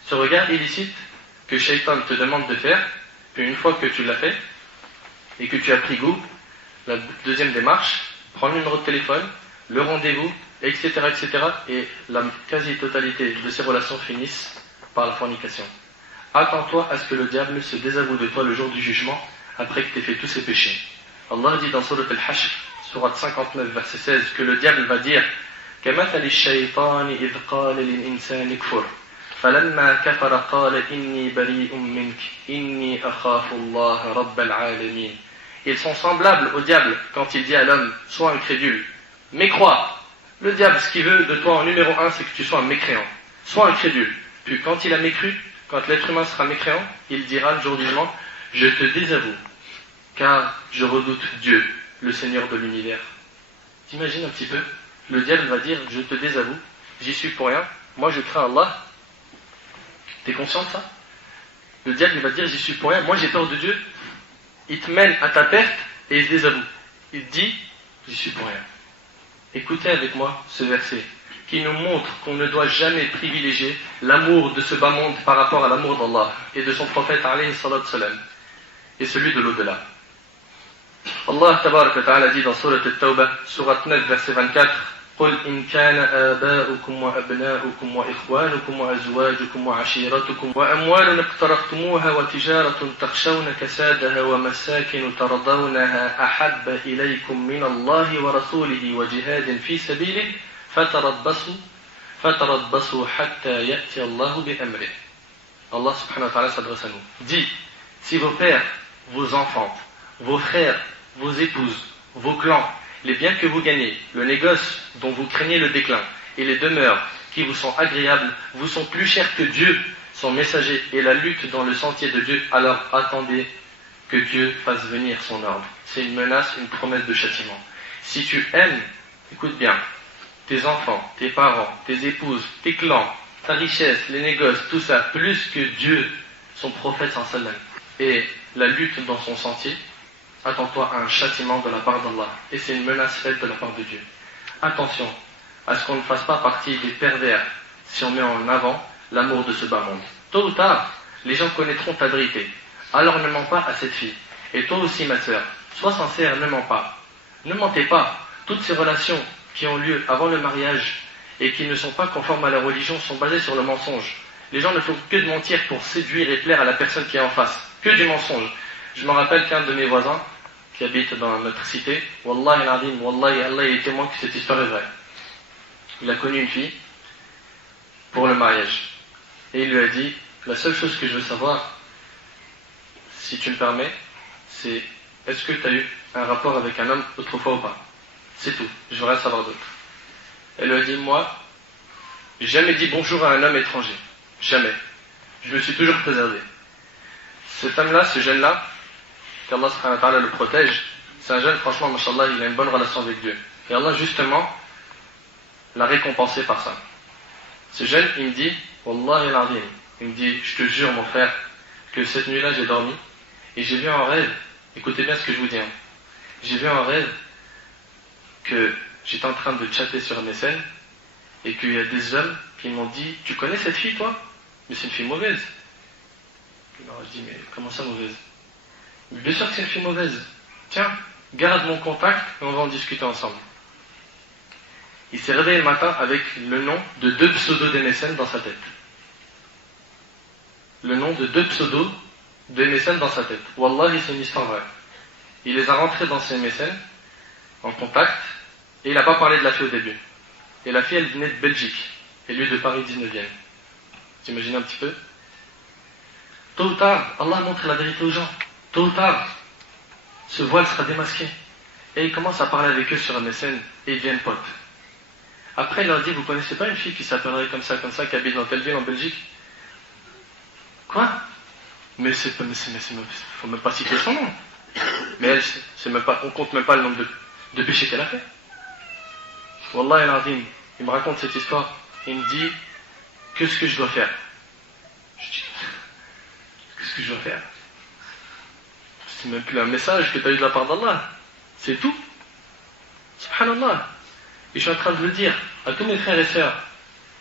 Ce regard illicite que Shaitan te demande de faire, puis une fois que tu l'as fait, et que tu as pris goût, la deuxième démarche, prends le numéro de téléphone, le rendez-vous, etc., etc., et la quasi-totalité de ces relations finissent par la fornication. Attends-toi à ce que le diable se désavoue de toi le jour du jugement, après que tu aies fait tous ces péchés. Allah dit dans Surat Al-Hashr, sourate 59, verset 16, que le diable va dire كَمَثَلِ الشَّيْطَانِ إِذْ قَالَ لِلْإِنسَانِ اكْفُرْ فَلَمَّا كَفَرَ قَالَ إِنِّي بَرِيءٌ مِّنْكَ إِنِّي أَخَافُ اللَّهَ رَبَّ الْعَالَمِينَ. Ils sont semblables au diable quand il dit à l'homme sois incrédule, mais crois. Le diable, ce qu'il veut de toi en numéro 1, c'est que tu sois un mécréant. Sois incrédule. Puis quand il a mécru, quand l'être humain sera mécréant, il dira le jour du jugement je te désavoue, car je redoute Dieu, le Seigneur de l'univers. T'imagines un petit peu? Le diable va dire je te désavoue, j'y suis pour rien, moi je crains Allah. T'es conscient de ça? Le diable il va dire j'y suis pour rien, moi j'ai peur de Dieu. Il te mène à ta perte et il se désavoue. Il te dit j'y suis pour rien. Écoutez avec moi ce verset qui nous montre qu'on ne doit jamais privilégier l'amour de ce bas monde par rapport à l'amour d'Allah et de son prophète alayhi salatu salam et celui de l'au-delà. Allah tabaraka wa ta'ala dit dans Surat At-Tawbah, Surat 9, verset 24, قل إن كان آباؤكم وأبناؤكم وإخوانكم وأزواجكم وعشيرتكم وأموال اقترفتموها وتجارة تخشون كسادها ومساكن ترضونها أحب إليكم من الله ورسوله وجهاد في سبيله فتربصوا حتى يأتي الله بأمره. Allah subhanahu wa ta'ala s'adresse à nous. Dit, si vos pères, vos enfants, vos frères, vos épouses, vos clans, les biens que vous gagnez, le négoce dont vous craignez le déclin, et les demeures qui vous sont agréables, vous sont plus chers que Dieu, son messager, et la lutte dans le sentier de Dieu, alors attendez que Dieu fasse venir son ordre. C'est une menace, une promesse de châtiment. Si tu aimes, écoute bien, tes enfants, tes parents, tes épouses, tes clans, ta richesse, les négoces, tout ça, plus que Dieu, son prophète sallam, et la lutte dans son sentier, attends-toi à un châtiment de la part d'Allah. Et c'est une menace faite de la part de Dieu. Attention à ce qu'on ne fasse pas partie des pervers si on met en avant l'amour de ce bas monde. Tôt ou tard, les gens connaîtront ta vérité. Alors ne mens pas à cette fille. Et toi aussi, ma sœur, sois sincère, ne mens pas. Ne mentez pas. Toutes ces relations qui ont lieu avant le mariage et qui ne sont pas conformes à la religion sont basées sur le mensonge. Les gens ne font que de mentir pour séduire et plaire à la personne qui est en face. Que du mensonge. Je me rappelle qu'un de mes voisins, qui habite dans notre cité, Wallahi al-Azim, Wallahi Allah est témoin que cette histoire est vraie. Il a connu une fille pour le mariage. Et il lui a dit, la seule chose que je veux savoir, si tu me permets, c'est est-ce que tu as eu un rapport avec un homme autrefois ou pas? C'est tout, je veux rien savoir d'autre. Elle lui a dit, moi, j'ai jamais dit bonjour à un homme étranger. Jamais. Je me suis toujours préservé. Cet homme-là, ce jeune-là, qu'Allah subhanahu wa ta'ala le protège, c'est un jeune, franchement, mashallah, il a une bonne relation avec Dieu. Et Allah, justement, l'a récompensé par ça. Ce jeune, il me dit, Wallahi al-Azim, il me dit, je te jure, mon frère, que cette nuit-là, j'ai dormi, et j'ai vu en rêve, écoutez bien ce que je vous dis, hein, j'ai vu en rêve que j'étais en train de chatter sur MSN, et qu'il y a des hommes qui m'ont dit, tu connais cette fille, toi? Mais c'est une fille mauvaise. Alors je dis, mais comment ça mauvaise? Bien sûr que c'est une fille mauvaise. Tiens, garde mon contact et on va en discuter ensemble. Il s'est réveillé le matin avec le nom de 2 pseudos d'MSN dans sa tête. Le nom de 2 pseudos d'MSN dans sa tête. Wallahi, c'est une histoire vraie. Il les a rentrés dans ses MSN en contact et il n'a pas parlé de la fille au début. Et la fille, elle venait de Belgique et lui de Paris 19e. T'imagines un petit peu? Tôt ou tard, Allah montre la vérité aux gens. Tôt ou tard, ce voile sera démasqué. Et il commence à parler avec eux sur MSN et ils deviennent potes. Après, il leur dit, vous connaissez pas une fille qui s'appellerait comme ça, qui habite dans telle ville en Belgique? Quoi? Mais faut même pas citer son nom. Mais elle, on compte même pas le nombre de péchés qu'elle a fait. Wallah al-Azim, il me raconte cette histoire, il me dit, qu'est-ce que je dois faire? Je dis, qu'est-ce que je dois faire? C'est même plus un message que tu as eu de la part d'Allah. C'est tout. Subhanallah. Et je suis en train de le dire à tous mes frères et sœurs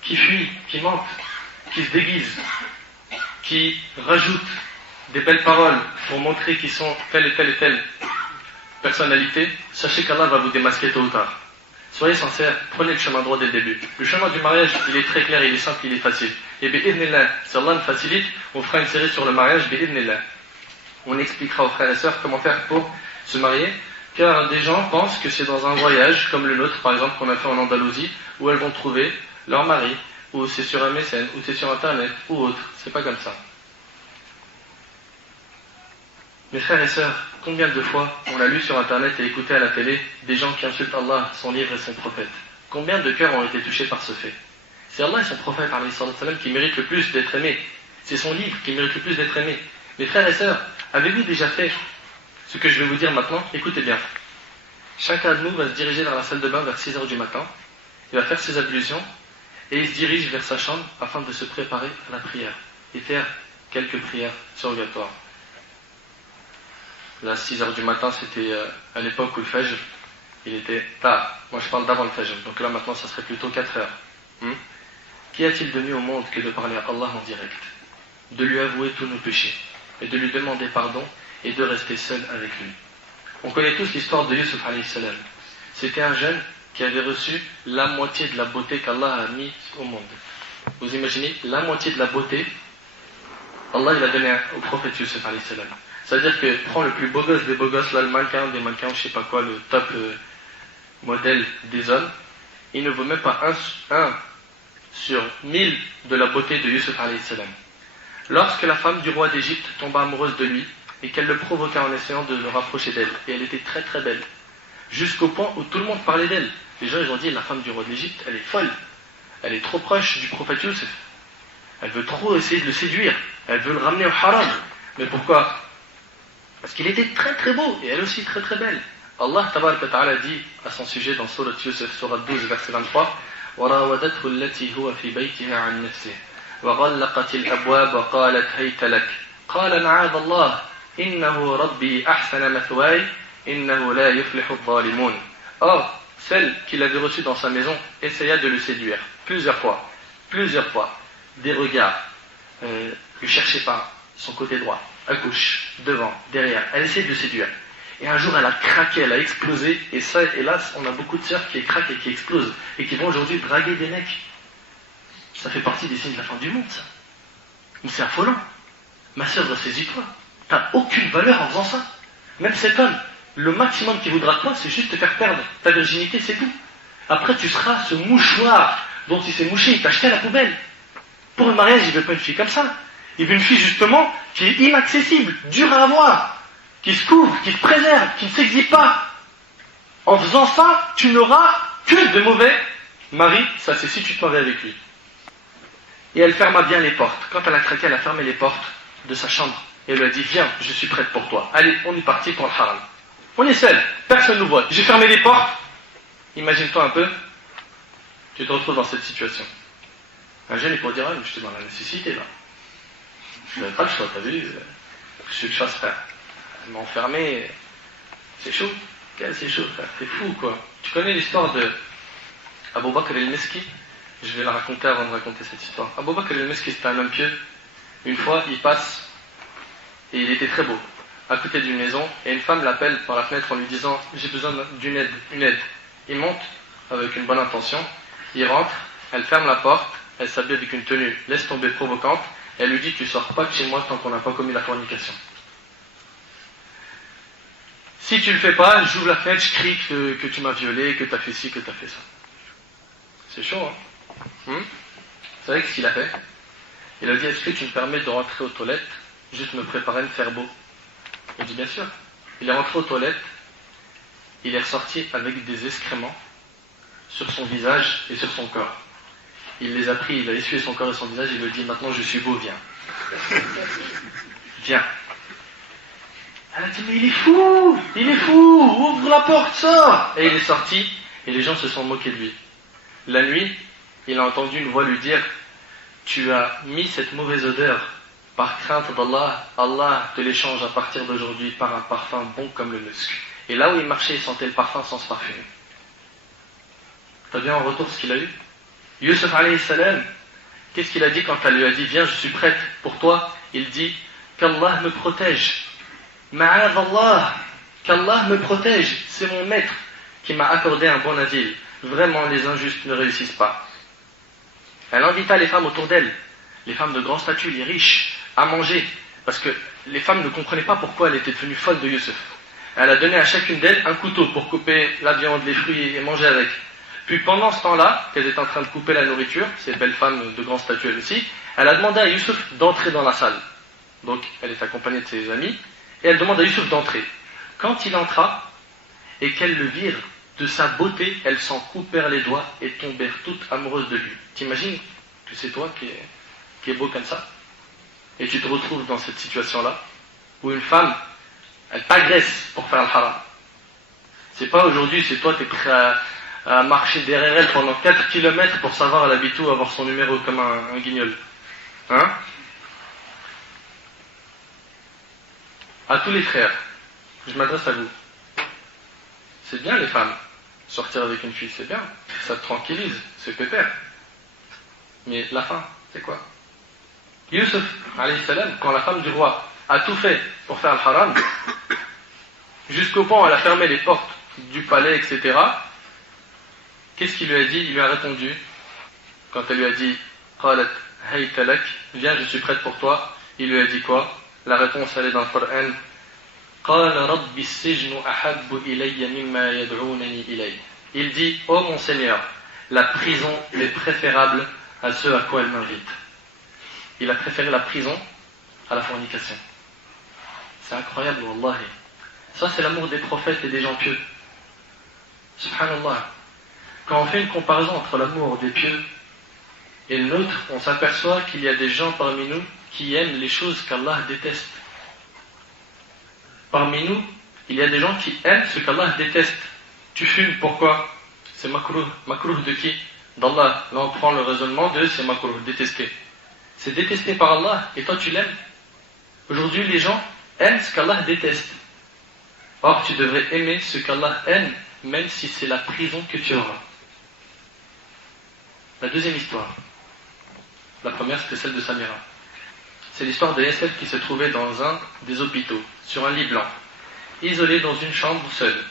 qui fuient, qui mentent, qui se déguisent, qui rajoutent des belles paroles pour montrer qu'ils sont telle et telle personnalité. Sachez qu'Allah va vous démasquer tôt ou tard. Soyez sincères, prenez le chemin droit dès le début. Le chemin du mariage, il est très clair, il est simple, il est facile. Et bi'idhnillah, si Allah nous facilite, on fera une série sur le mariage, bi'idhnillah. On expliquera aux frères et sœurs comment faire pour se marier Car des gens pensent que c'est dans un voyage, comme le nôtre par exemple qu'on a fait en Andalousie, où elles vont trouver leur mari, ou c'est sur MSN, ou c'est sur Internet, ou autre. C'est pas comme ça. Mes frères et sœurs, combien de fois on a lu sur Internet et écouté à la télé des gens qui insultent Allah, son livre et son prophète? Combien de cœurs ont été touchés par ce fait? C'est Allah et son prophète qui méritent le plus d'être aimés. C'est son livre qui mérite le plus d'être aimé. Mes frères et sœurs, avez-vous déjà fait ce que je vais vous dire maintenant? Écoutez bien. Chacun de nous va se diriger vers la salle de bain vers 6 heures du matin. Il va faire ses ablutions et il se dirige vers sa chambre afin de se préparer à la prière et faire quelques prières surrogatoires. Là, 6 heures du matin, c'était à l'époque où le Fajr, il était tard. Moi, je parle d'avant le Fajr. Donc là, maintenant, ça serait plutôt 4 heures. Qu'y a-t-il de mieux au monde que de parler à Allah en direct, de lui avouer tous nos péchés, et de lui demander pardon, et de rester seul avec lui? On connaît tous l'histoire de Yusuf alayhi salam. C'était un jeune qui avait reçu la moitié de la beauté qu'Allah a mis au monde. Vous imaginez, la moitié de la beauté, Allah il a donné au prophète Yusuf alayhi salam. C'est-à-dire que prends le plus beau gosse des beaux gosses, là, le mannequin des mannequins, je sais pas quoi, le top modèle des hommes, il ne vaut même pas un sur 1000 de la beauté de Yusuf alayhi salam. Lorsque la femme du roi d'Égypte tomba amoureuse de lui et qu'elle le provoqua en essayant de le rapprocher d'elle, et elle était très très belle, jusqu'au point où tout le monde parlait d'elle. Les gens ils ont dit, la femme du roi d'Égypte, elle est folle, elle est trop proche du prophète Yusuf, elle veut trop essayer de le séduire, elle veut le ramener au haram. Mais pourquoi? Parce qu'il était très très beau et elle aussi très très belle. Allah tabaraka ta'ala dit à son sujet dans Surat Yusuf, Surat 12, verset 23, وراودته التي هو في بيتها عن نفسه وغلقت الأبواب وقالت هيت لك قال معاذ الله إنه ربي أحسن مثواي إنه لا يفلح الظالمون. Or, celle qui l'avait reçu dans sa maison essaya de le séduire plusieurs fois, des regards, lui cherchait par son côté droit, à gauche, devant, derrière, elle essayait de le séduire. Et un jour, elle a craqué, elle a explosé. Et ça, hélas, on a beaucoup de sœurs qui craquent et qui explosent. Et qui vont aujourd'hui draguer des mecs. Ça fait partie des signes de la fin du monde, ça. Mais c'est affolant. Ma sœur, ressaisis-toi. T'as aucune valeur en faisant ça. Même cet homme, le maximum qu'il voudra de toi, c'est juste te faire perdre ta virginité, c'est tout. Après, tu seras ce mouchoir dont il s'est mouché, il t'a jeté à la poubelle. Pour le mariage, il veut pas une fille comme ça. Il veut une fille, justement, qui est inaccessible, dure à avoir, qui se couvre, qui se préserve, qui ne s'exhibe pas. En faisant ça, tu n'auras que de mauvais maris. Ça, c'est si tu te maries avec lui. Et elle ferma bien les portes. Quand elle a craqué, elle a fermé les portes de sa chambre. Et elle lui a dit, viens, je suis prête pour toi. Allez, on est parti pour le haram. On est seul, personne ne nous voit. J'ai fermé les portes. Imagine-toi un peu, tu te retrouves dans cette situation. Un jeune, il pourrait dire, ah, je suis dans la nécessité, là. Je n'avais pas le choix, t'as vu? Je suis le chasse, frère. Elle m'a enfermé, c'est chaud. C'est chaud, frère, c'est fou, quoi. Tu connais l'histoire de Abu Bakr al-Miski? Je vais la raconter avant de raconter cette histoire. Abu Bakr al-Miski, c'était un homme pieux. Une fois, il passe, et il était très beau, à côté d'une maison, et une femme l'appelle par la fenêtre en lui disant, j'ai besoin d'une aide, une aide. Il monte, avec une bonne intention, il rentre, elle ferme la porte, elle s'habille avec une tenue, laisse tomber provocante, et elle lui dit, tu sors pas de chez moi tant qu'on n'a pas commis la fornication. Si tu le fais pas, j'ouvre la fenêtre, je crie que tu m'as violé, que tu as fait ci, que tu as fait ça. C'est chaud, hein? Vous savez ce qu'il a fait? Il a dit, est-ce que tu me permets de rentrer aux toilettes, juste me préparer, me faire beau? Il dit, bien sûr. Il est rentré aux toilettes, il est ressorti avec des excréments sur son visage et sur son corps. Il les a pris, il a essuyé son corps et son visage, il lui dit, maintenant je suis beau, viens. Viens. Elle a dit, mais il est fou, ouvre la porte, sors. Et il est sorti, et les gens se sont moqués de lui. La nuit, il a entendu une voix lui dire, tu as mis cette mauvaise odeur par crainte d'Allah, Allah te l'échange à partir d'aujourd'hui par un parfum bon comme le musc. Et là où il marchait, il sentait le parfum sans se parfumer. T'as bien en retour ce qu'il a eu? Yusuf alayhi salam, qu'est-ce qu'il a dit quand elle lui a dit, viens, je suis prête pour toi? Il dit, qu'Allah me protège. Ma'ad Allah, qu'Allah me protège, c'est mon maître qui m'a accordé un bon asile. Vraiment, les injustes ne réussissent pas. Elle invita les femmes autour d'elle, les femmes de grand statut, les riches, à manger, parce que les femmes ne comprenaient pas pourquoi elle était devenue folle de Yusuf. Elle a donné à chacune d'elles un couteau pour couper la viande, les fruits et manger avec. Puis pendant ce temps-là, qu'elle était en train de couper la nourriture, ces belles femmes de grand statut elle aussi, elle a demandé à Youssouf d'entrer dans la salle. Donc elle est accompagnée de ses amis, et elle demande à Youssouf d'entrer. Quand il entra, et qu'elle le vire, de sa beauté, elles s'en coupèrent les doigts et tombèrent toutes amoureuses de lui. T'imagines que c'est toi qui est beau comme ça? Et tu te retrouves dans cette situation-là, où une femme, elle t'agresse pour faire le haram. C'est pas aujourd'hui, c'est toi, t'es prêt à marcher derrière elle pendant 4 kilomètres pour savoir elle habite où, avoir son numéro comme un guignol. Hein? À tous les frères, je m'adresse à vous. C'est bien les femmes, sortir avec une fille, c'est bien, ça te tranquillise, c'est pépère. Mais la fin, c'est quoi? Youssouf, alayhi salam, quand la femme du roi a tout fait pour faire le haram, jusqu'au point où elle a fermé les portes du palais, etc., qu'est-ce qu'il lui a dit? Il lui a répondu, quand elle lui a dit qalat hayta lak, viens, je suis prête pour toi, il lui a dit quoi? La réponse, elle est dans le Coran. Il dit, ô mon Seigneur, la prison est préférable à ce à quoi elle m'invite. Il a préféré la prison à la fornication. C'est incroyable, wallahi. Ça, c'est l'amour des prophètes et des gens pieux. Subhanallah. Quand on fait une comparaison entre l'amour des pieux et le nôtre, on s'aperçoit qu'il y a des gens parmi nous qui aiment les choses qu'Allah déteste. Parmi nous, il y a des gens qui aiment ce qu'Allah déteste. Tu fumes, pourquoi? C'est makruh. Makruh de qui? D'Allah. Là, on prend le raisonnement de c'est makruh, détesté. C'est détesté par Allah et toi tu l'aimes. Aujourd'hui, les gens aiment ce qu'Allah déteste. Or, tu devrais aimer ce qu'Allah aime, même si c'est la prison que tu auras. La deuxième histoire. La première, c'était celle de Samira. C'est l'histoire de Yasser qui se trouvait dans un des hôpitaux, sur un lit blanc, isolé dans une chambre seule.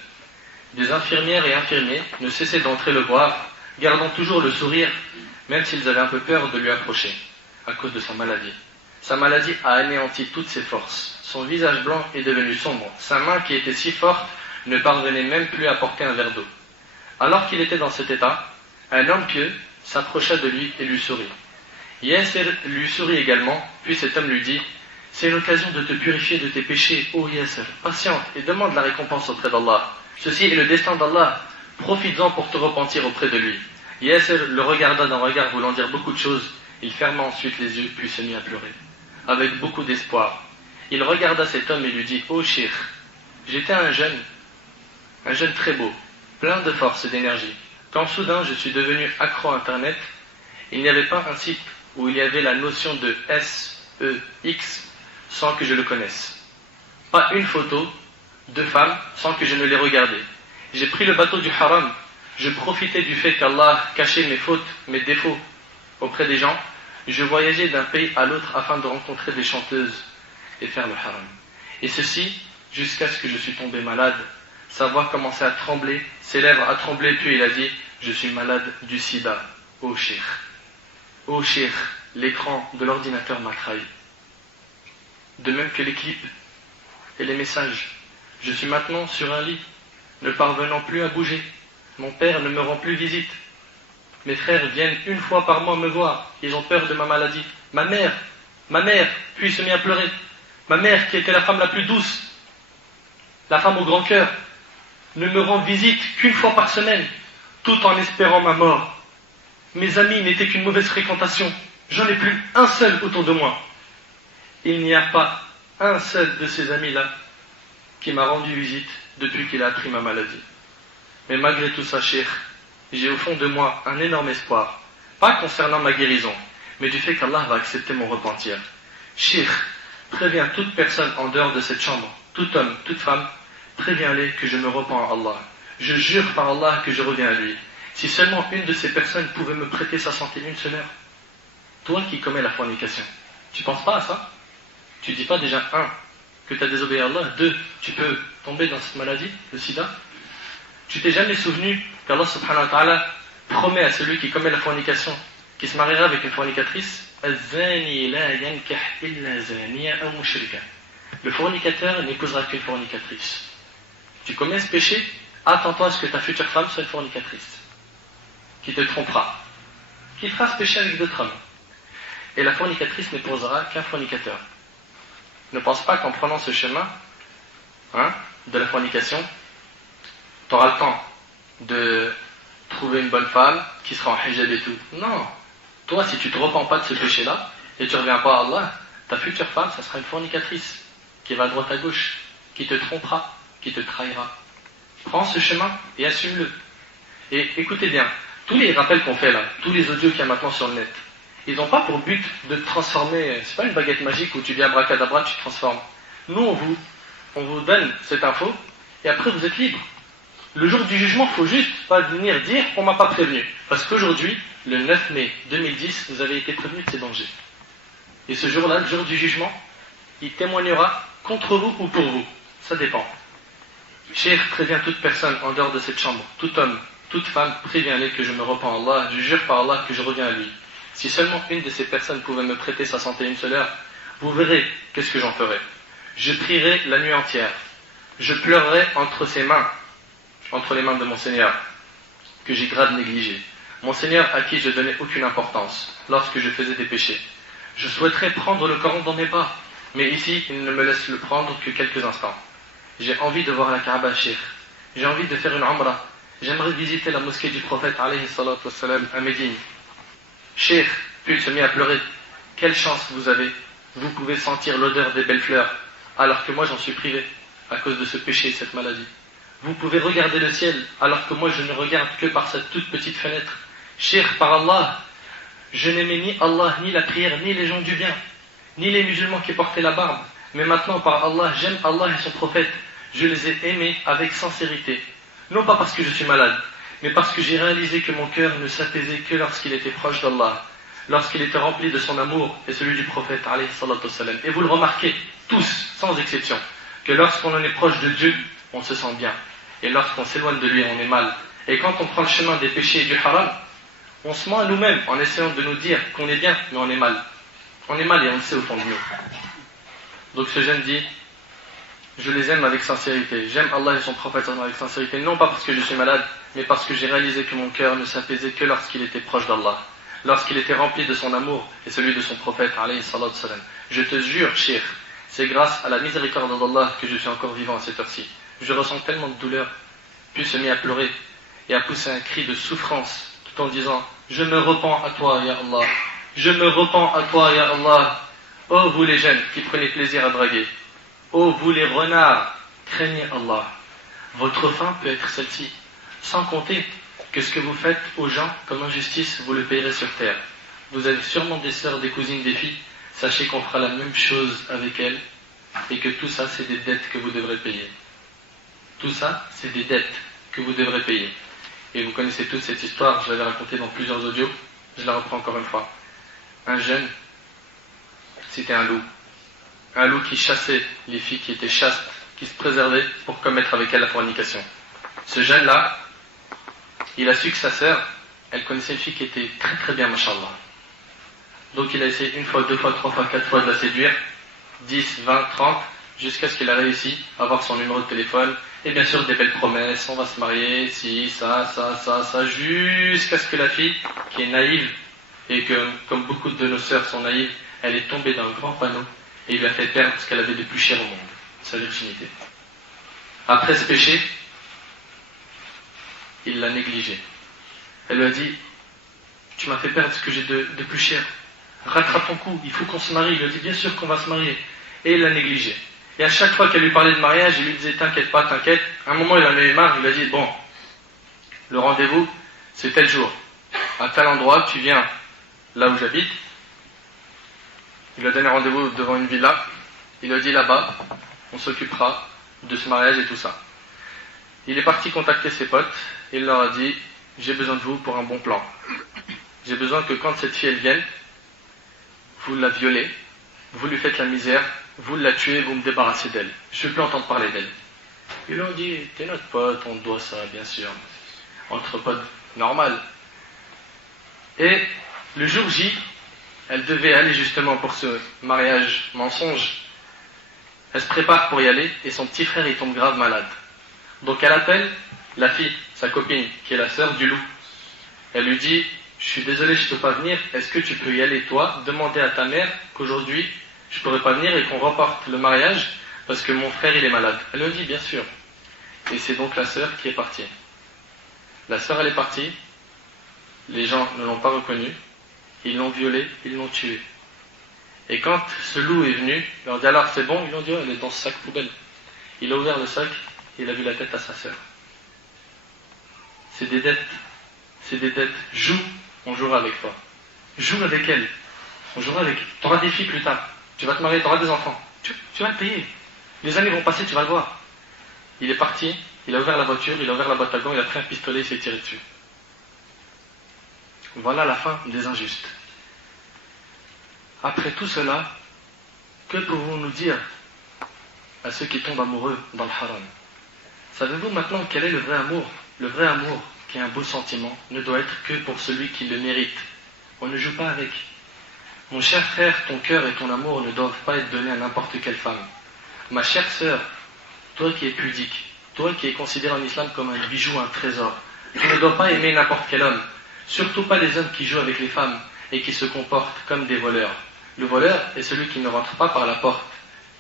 Des infirmières et infirmiers ne cessaient d'entrer le voir, gardant toujours le sourire, même s'ils avaient un peu peur de lui approcher, à cause de sa maladie. Sa maladie a anéanti toutes ses forces. Son visage blanc est devenu sombre. Sa main, qui était si forte, ne parvenait même plus à porter un verre d'eau. Alors qu'il était dans cet état, un homme pieux s'approcha de lui et lui sourit. Yasser lui sourit également, puis cet homme lui dit « C'est l'occasion de te purifier de tes péchés, ô Yasser, patiente et demande la récompense auprès d'Allah. Ceci est le destin d'Allah, profites-en pour te repentir auprès de lui. » Yasser le regarda d'un regard voulant dire beaucoup de choses, il ferma ensuite les yeux puis se mit à pleurer, avec beaucoup d'espoir. Il regarda cet homme et lui dit « Ô Cheikh, j'étais un jeune très beau, plein de force et d'énergie. Quand soudain je suis devenu accro à Internet, il n'y avait pas un site où il y avait la notion de S-E-X sans que je le connaisse. Pas une photo de femme sans que je ne l'ai regardée. J'ai pris le bateau du haram, je profitais du fait qu'Allah cachait mes fautes, mes défauts auprès des gens. Je voyageais d'un pays à l'autre afin de rencontrer des chanteuses et faire le haram. Et ceci jusqu'à ce que je suis tombé malade. Sa voix commençait à trembler, ses lèvres à trembler, puis il a dit « Je suis malade du sida, ô Cheikh. Ô Cheikh, l'écran de l'ordinateur m'a trahi. De même que les clips et les messages. Je suis maintenant sur un lit, ne parvenant plus à bouger. Mon père ne me rend plus visite. Mes frères viennent une fois par mois me voir. Ils ont peur de ma maladie. Ma mère, puis il se mit à pleurer. Ma mère, qui était la femme la plus douce, la femme au grand cœur, ne me rend visite qu'une fois par semaine, tout en espérant ma mort. Mes amis n'étaient qu'une mauvaise fréquentation. J'en ai plus un seul autour de moi. Il n'y a pas un seul de ces amis-là qui m'a rendu visite depuis qu'il a appris ma maladie. Mais malgré tout ça, Cheikh, j'ai au fond de moi un énorme espoir, pas concernant ma guérison, mais du fait qu'Allah va accepter mon repentir. Cheikh, préviens toute personne en dehors de cette chambre, tout homme, toute femme, préviens-les que je me repens à Allah. Je jure par Allah que je reviens à lui. Si seulement une de ces personnes pouvait me prêter sa santé une seule heure. Toi qui commets la fornication, tu penses pas à ça? Tu dis pas déjà, 1, que tu as désobéi à Allah, 2, tu peux tomber dans cette maladie, le sida? Tu t'es jamais souvenu qu'Allah subhanahu wa ta'ala promet à celui qui commet la fornication, qui se mariera avec une fornicatrice, le fornicateur n'épousera qu'une fornicatrice. tu commets ce péché, attends-toi à ce que ta future femme soit une fornicatrice, qui te trompera, qui fera ce péché avec d'autres hommes. Et la fornicatrice n'épousera qu'un fornicateur. Ne pense pas qu'en prenant ce chemin de la fornication, tu auras le temps de trouver une bonne femme qui sera en hijab et tout. Non. Toi, si tu ne te repens pas de ce péché-là, et tu ne reviens pas à Allah, ta future femme, ça sera une fornicatrice, qui va à droite à gauche, qui te trompera, qui te trahira. Prends ce chemin et assume-le. Et écoutez bien, tous les rappels qu'on fait là, tous les audios qu'il y a maintenant sur le net, ils n'ont pas pour but de te transformer, c'est pas une baguette magique où tu dis abracadabra, tu te transformes. Nous, on vous donne cette info, et après vous êtes libre. Le jour du jugement, il ne faut juste pas venir dire on ne m'a pas prévenu. Parce qu'aujourd'hui, le 9 mai 2010, vous avez été prévenu de ces dangers. Et ce jour-là, le jour du jugement, il témoignera contre vous ou pour vous. Ça dépend. Cheikh prévient toute personne en dehors de cette chambre, tout homme, toute femme, préviens-les que je me repens à Allah, je jure par Allah que je reviens à lui. Si seulement une de ces personnes pouvait me prêter sa santé une seule heure, vous verrez qu'est-ce que j'en ferai. Je prierai la nuit entière. Je pleurerai entre ses mains, entre les mains de mon Seigneur, que j'ai grave négligé. Mon Seigneur à qui je donnais aucune importance lorsque je faisais des péchés. Je souhaiterais prendre le Coran dans mes bras, mais ici, il ne me laisse le prendre que quelques instants. J'ai envie de voir la Kaaba, Cheikh. J'ai envie de faire une Umrah. J'aimerais visiter la mosquée du prophète, alayhi salatu wassalam, à Médine. Cheikh, puis il se mit à pleurer. Quelle chance vous avez. Vous pouvez sentir l'odeur des belles fleurs, alors que moi j'en suis privé, à cause de ce péché et cette maladie. Vous pouvez regarder le ciel, alors que moi je ne regarde que par cette toute petite fenêtre. Cheikh, par Allah, je n'aimais ni Allah, ni la prière, ni les gens du bien, ni les musulmans qui portaient la barbe. Mais maintenant, par Allah, j'aime Allah et son prophète. Je les ai aimés avec sincérité. Non pas parce que je suis malade, mais parce que j'ai réalisé que mon cœur ne s'apaisait que lorsqu'il était proche d'Allah, lorsqu'il était rempli de son amour et celui du prophète, alayhi salatu wassalam. Et vous le remarquez, tous, sans exception, que lorsqu'on en est proche de Dieu, on se sent bien. Et lorsqu'on s'éloigne de lui, on est mal. Et quand on prend le chemin des péchés et du haram, on se ment à nous-mêmes en essayant de nous dire qu'on est bien, mais on est mal. On est mal et on le sait au fond de nous. Donc ce jeune dit, je les aime avec sincérité. J'aime Allah et son prophète avec sincérité, non pas parce que je suis malade, mais parce que j'ai réalisé que mon cœur ne s'apaisait que lorsqu'il était proche d'Allah, lorsqu'il était rempli de son amour et celui de son prophète, alayhi salatu salam. Je te jure, Cheikh, c'est grâce à la miséricorde d'Allah que je suis encore vivant à cette heure-ci. Je ressens tellement de douleur, puis se mit à pleurer et à pousser un cri de souffrance, tout en disant, je me repens à toi, ya Allah. Je me repens à toi, ya Allah. Ô vous les jeunes qui prenez plaisir à draguer, ô vous les renards, craignez Allah. Votre fin peut être celle-ci, sans compter que ce que vous faites aux gens comme injustice, vous le payerez sur terre. Vous avez sûrement des sœurs, des cousines, des filles, sachez qu'on fera la même chose avec elles, et que tout ça, c'est des dettes que vous devrez payer. Tout ça, c'est des dettes que vous devrez payer. Et vous connaissez toute cette histoire, je l'avais racontée dans plusieurs audios, je la reprends encore une fois. Un jeune, c'était un loup. Un loup qui chassait les filles qui étaient chastes, qui se préservaient pour commettre avec elles la fornication. Ce jeune-là, il a su que sa sœur, elle connaissait une fille qui était très très bien, mashallah. Donc il a essayé une fois, deux fois, trois fois, quatre fois de la séduire, 10, 20, 30, jusqu'à ce qu'il a réussi à avoir son numéro de téléphone, et bien sûr des belles promesses, on va se marier, si, ça, jusqu'à ce que la fille, qui est naïve, et que, comme beaucoup de nos sœurs sont naïves, elle est tombée dans un grand panneau, et il lui a fait perdre ce qu'elle avait de plus cher au monde, sa virginité. Après ce péché, il l'a négligée. Elle lui a dit, tu m'as fait perdre ce que j'ai de plus cher, rattrape ton coup, il faut qu'on se marie. Il lui a dit, bien sûr qu'on va se marier. Et il l'a négligée. Et à chaque fois qu'elle lui parlait de mariage, il lui disait, t'inquiète pas, t'inquiète. À un moment, il en avait marre, il lui a dit, bon, le rendez-vous, c'est tel jour. À tel endroit, tu viens là où j'habite. Il lui a donné rendez-vous devant une villa. Il lui a dit, là-bas, on s'occupera de ce mariage et tout ça. Il est parti contacter ses potes. Et il leur a dit, j'ai besoin de vous pour un bon plan. J'ai besoin que quand cette fille, elle vienne, vous la violez, vous lui faites la misère, vous la tuez, vous me débarrassez d'elle. Je ne veux plus entendre parler d'elle. Ils lui ont dit, t'es notre pote, on te doit ça, bien sûr. Entre potes, normal. Et le jour J, elle devait aller justement pour ce mariage mensonge. Elle se prépare pour y aller et son petit frère il tombe grave malade. Donc elle appelle la fille, sa copine, qui est la sœur du loup. Elle lui dit, je suis désolé, je ne peux pas venir, est-ce que tu peux y aller toi, demander à ta mère qu'aujourd'hui je ne pourrais pas venir et qu'on reporte le mariage parce que mon frère il est malade. Elle lui dit, bien sûr. Et c'est donc la sœur qui est partie. La sœur elle est partie, les gens ne l'ont pas reconnue, ils l'ont violée, ils l'ont tuée. Et quand ce loup est venu, ils ont dit alors c'est bon, ils lui ont dit oh, elle est dans ce sac poubelle. Il a ouvert le sac et il a vu la tête à sa sœur. C'est des dettes. C'est des dettes. Joue, on jouera avec toi. Joue avec elle. On jouera avec. Tu auras des filles plus tard. Tu vas te marier, tu auras des enfants. Tu vas le payer. Les années vont passer, tu vas le voir. Il est parti, il a ouvert la voiture, il a ouvert la boîte à gants, il a pris un pistolet, il s'est tiré dessus. Voilà la fin des injustes. Après tout cela, que pouvons-nous dire à ceux qui tombent amoureux dans le haram? Savez-vous maintenant quel est le vrai amour? Le vrai amour, qui est un beau sentiment, ne doit être que pour celui qui le mérite. On ne joue pas avec. Mon cher frère, ton cœur et ton amour ne doivent pas être donnés à n'importe quelle femme. Ma chère sœur, toi qui es pudique, toi qui es considéré en islam comme un bijou, un trésor, tu ne dois pas aimer n'importe quel homme, surtout pas les hommes qui jouent avec les femmes et qui se comportent comme des voleurs. Le voleur est celui qui ne rentre pas par la porte,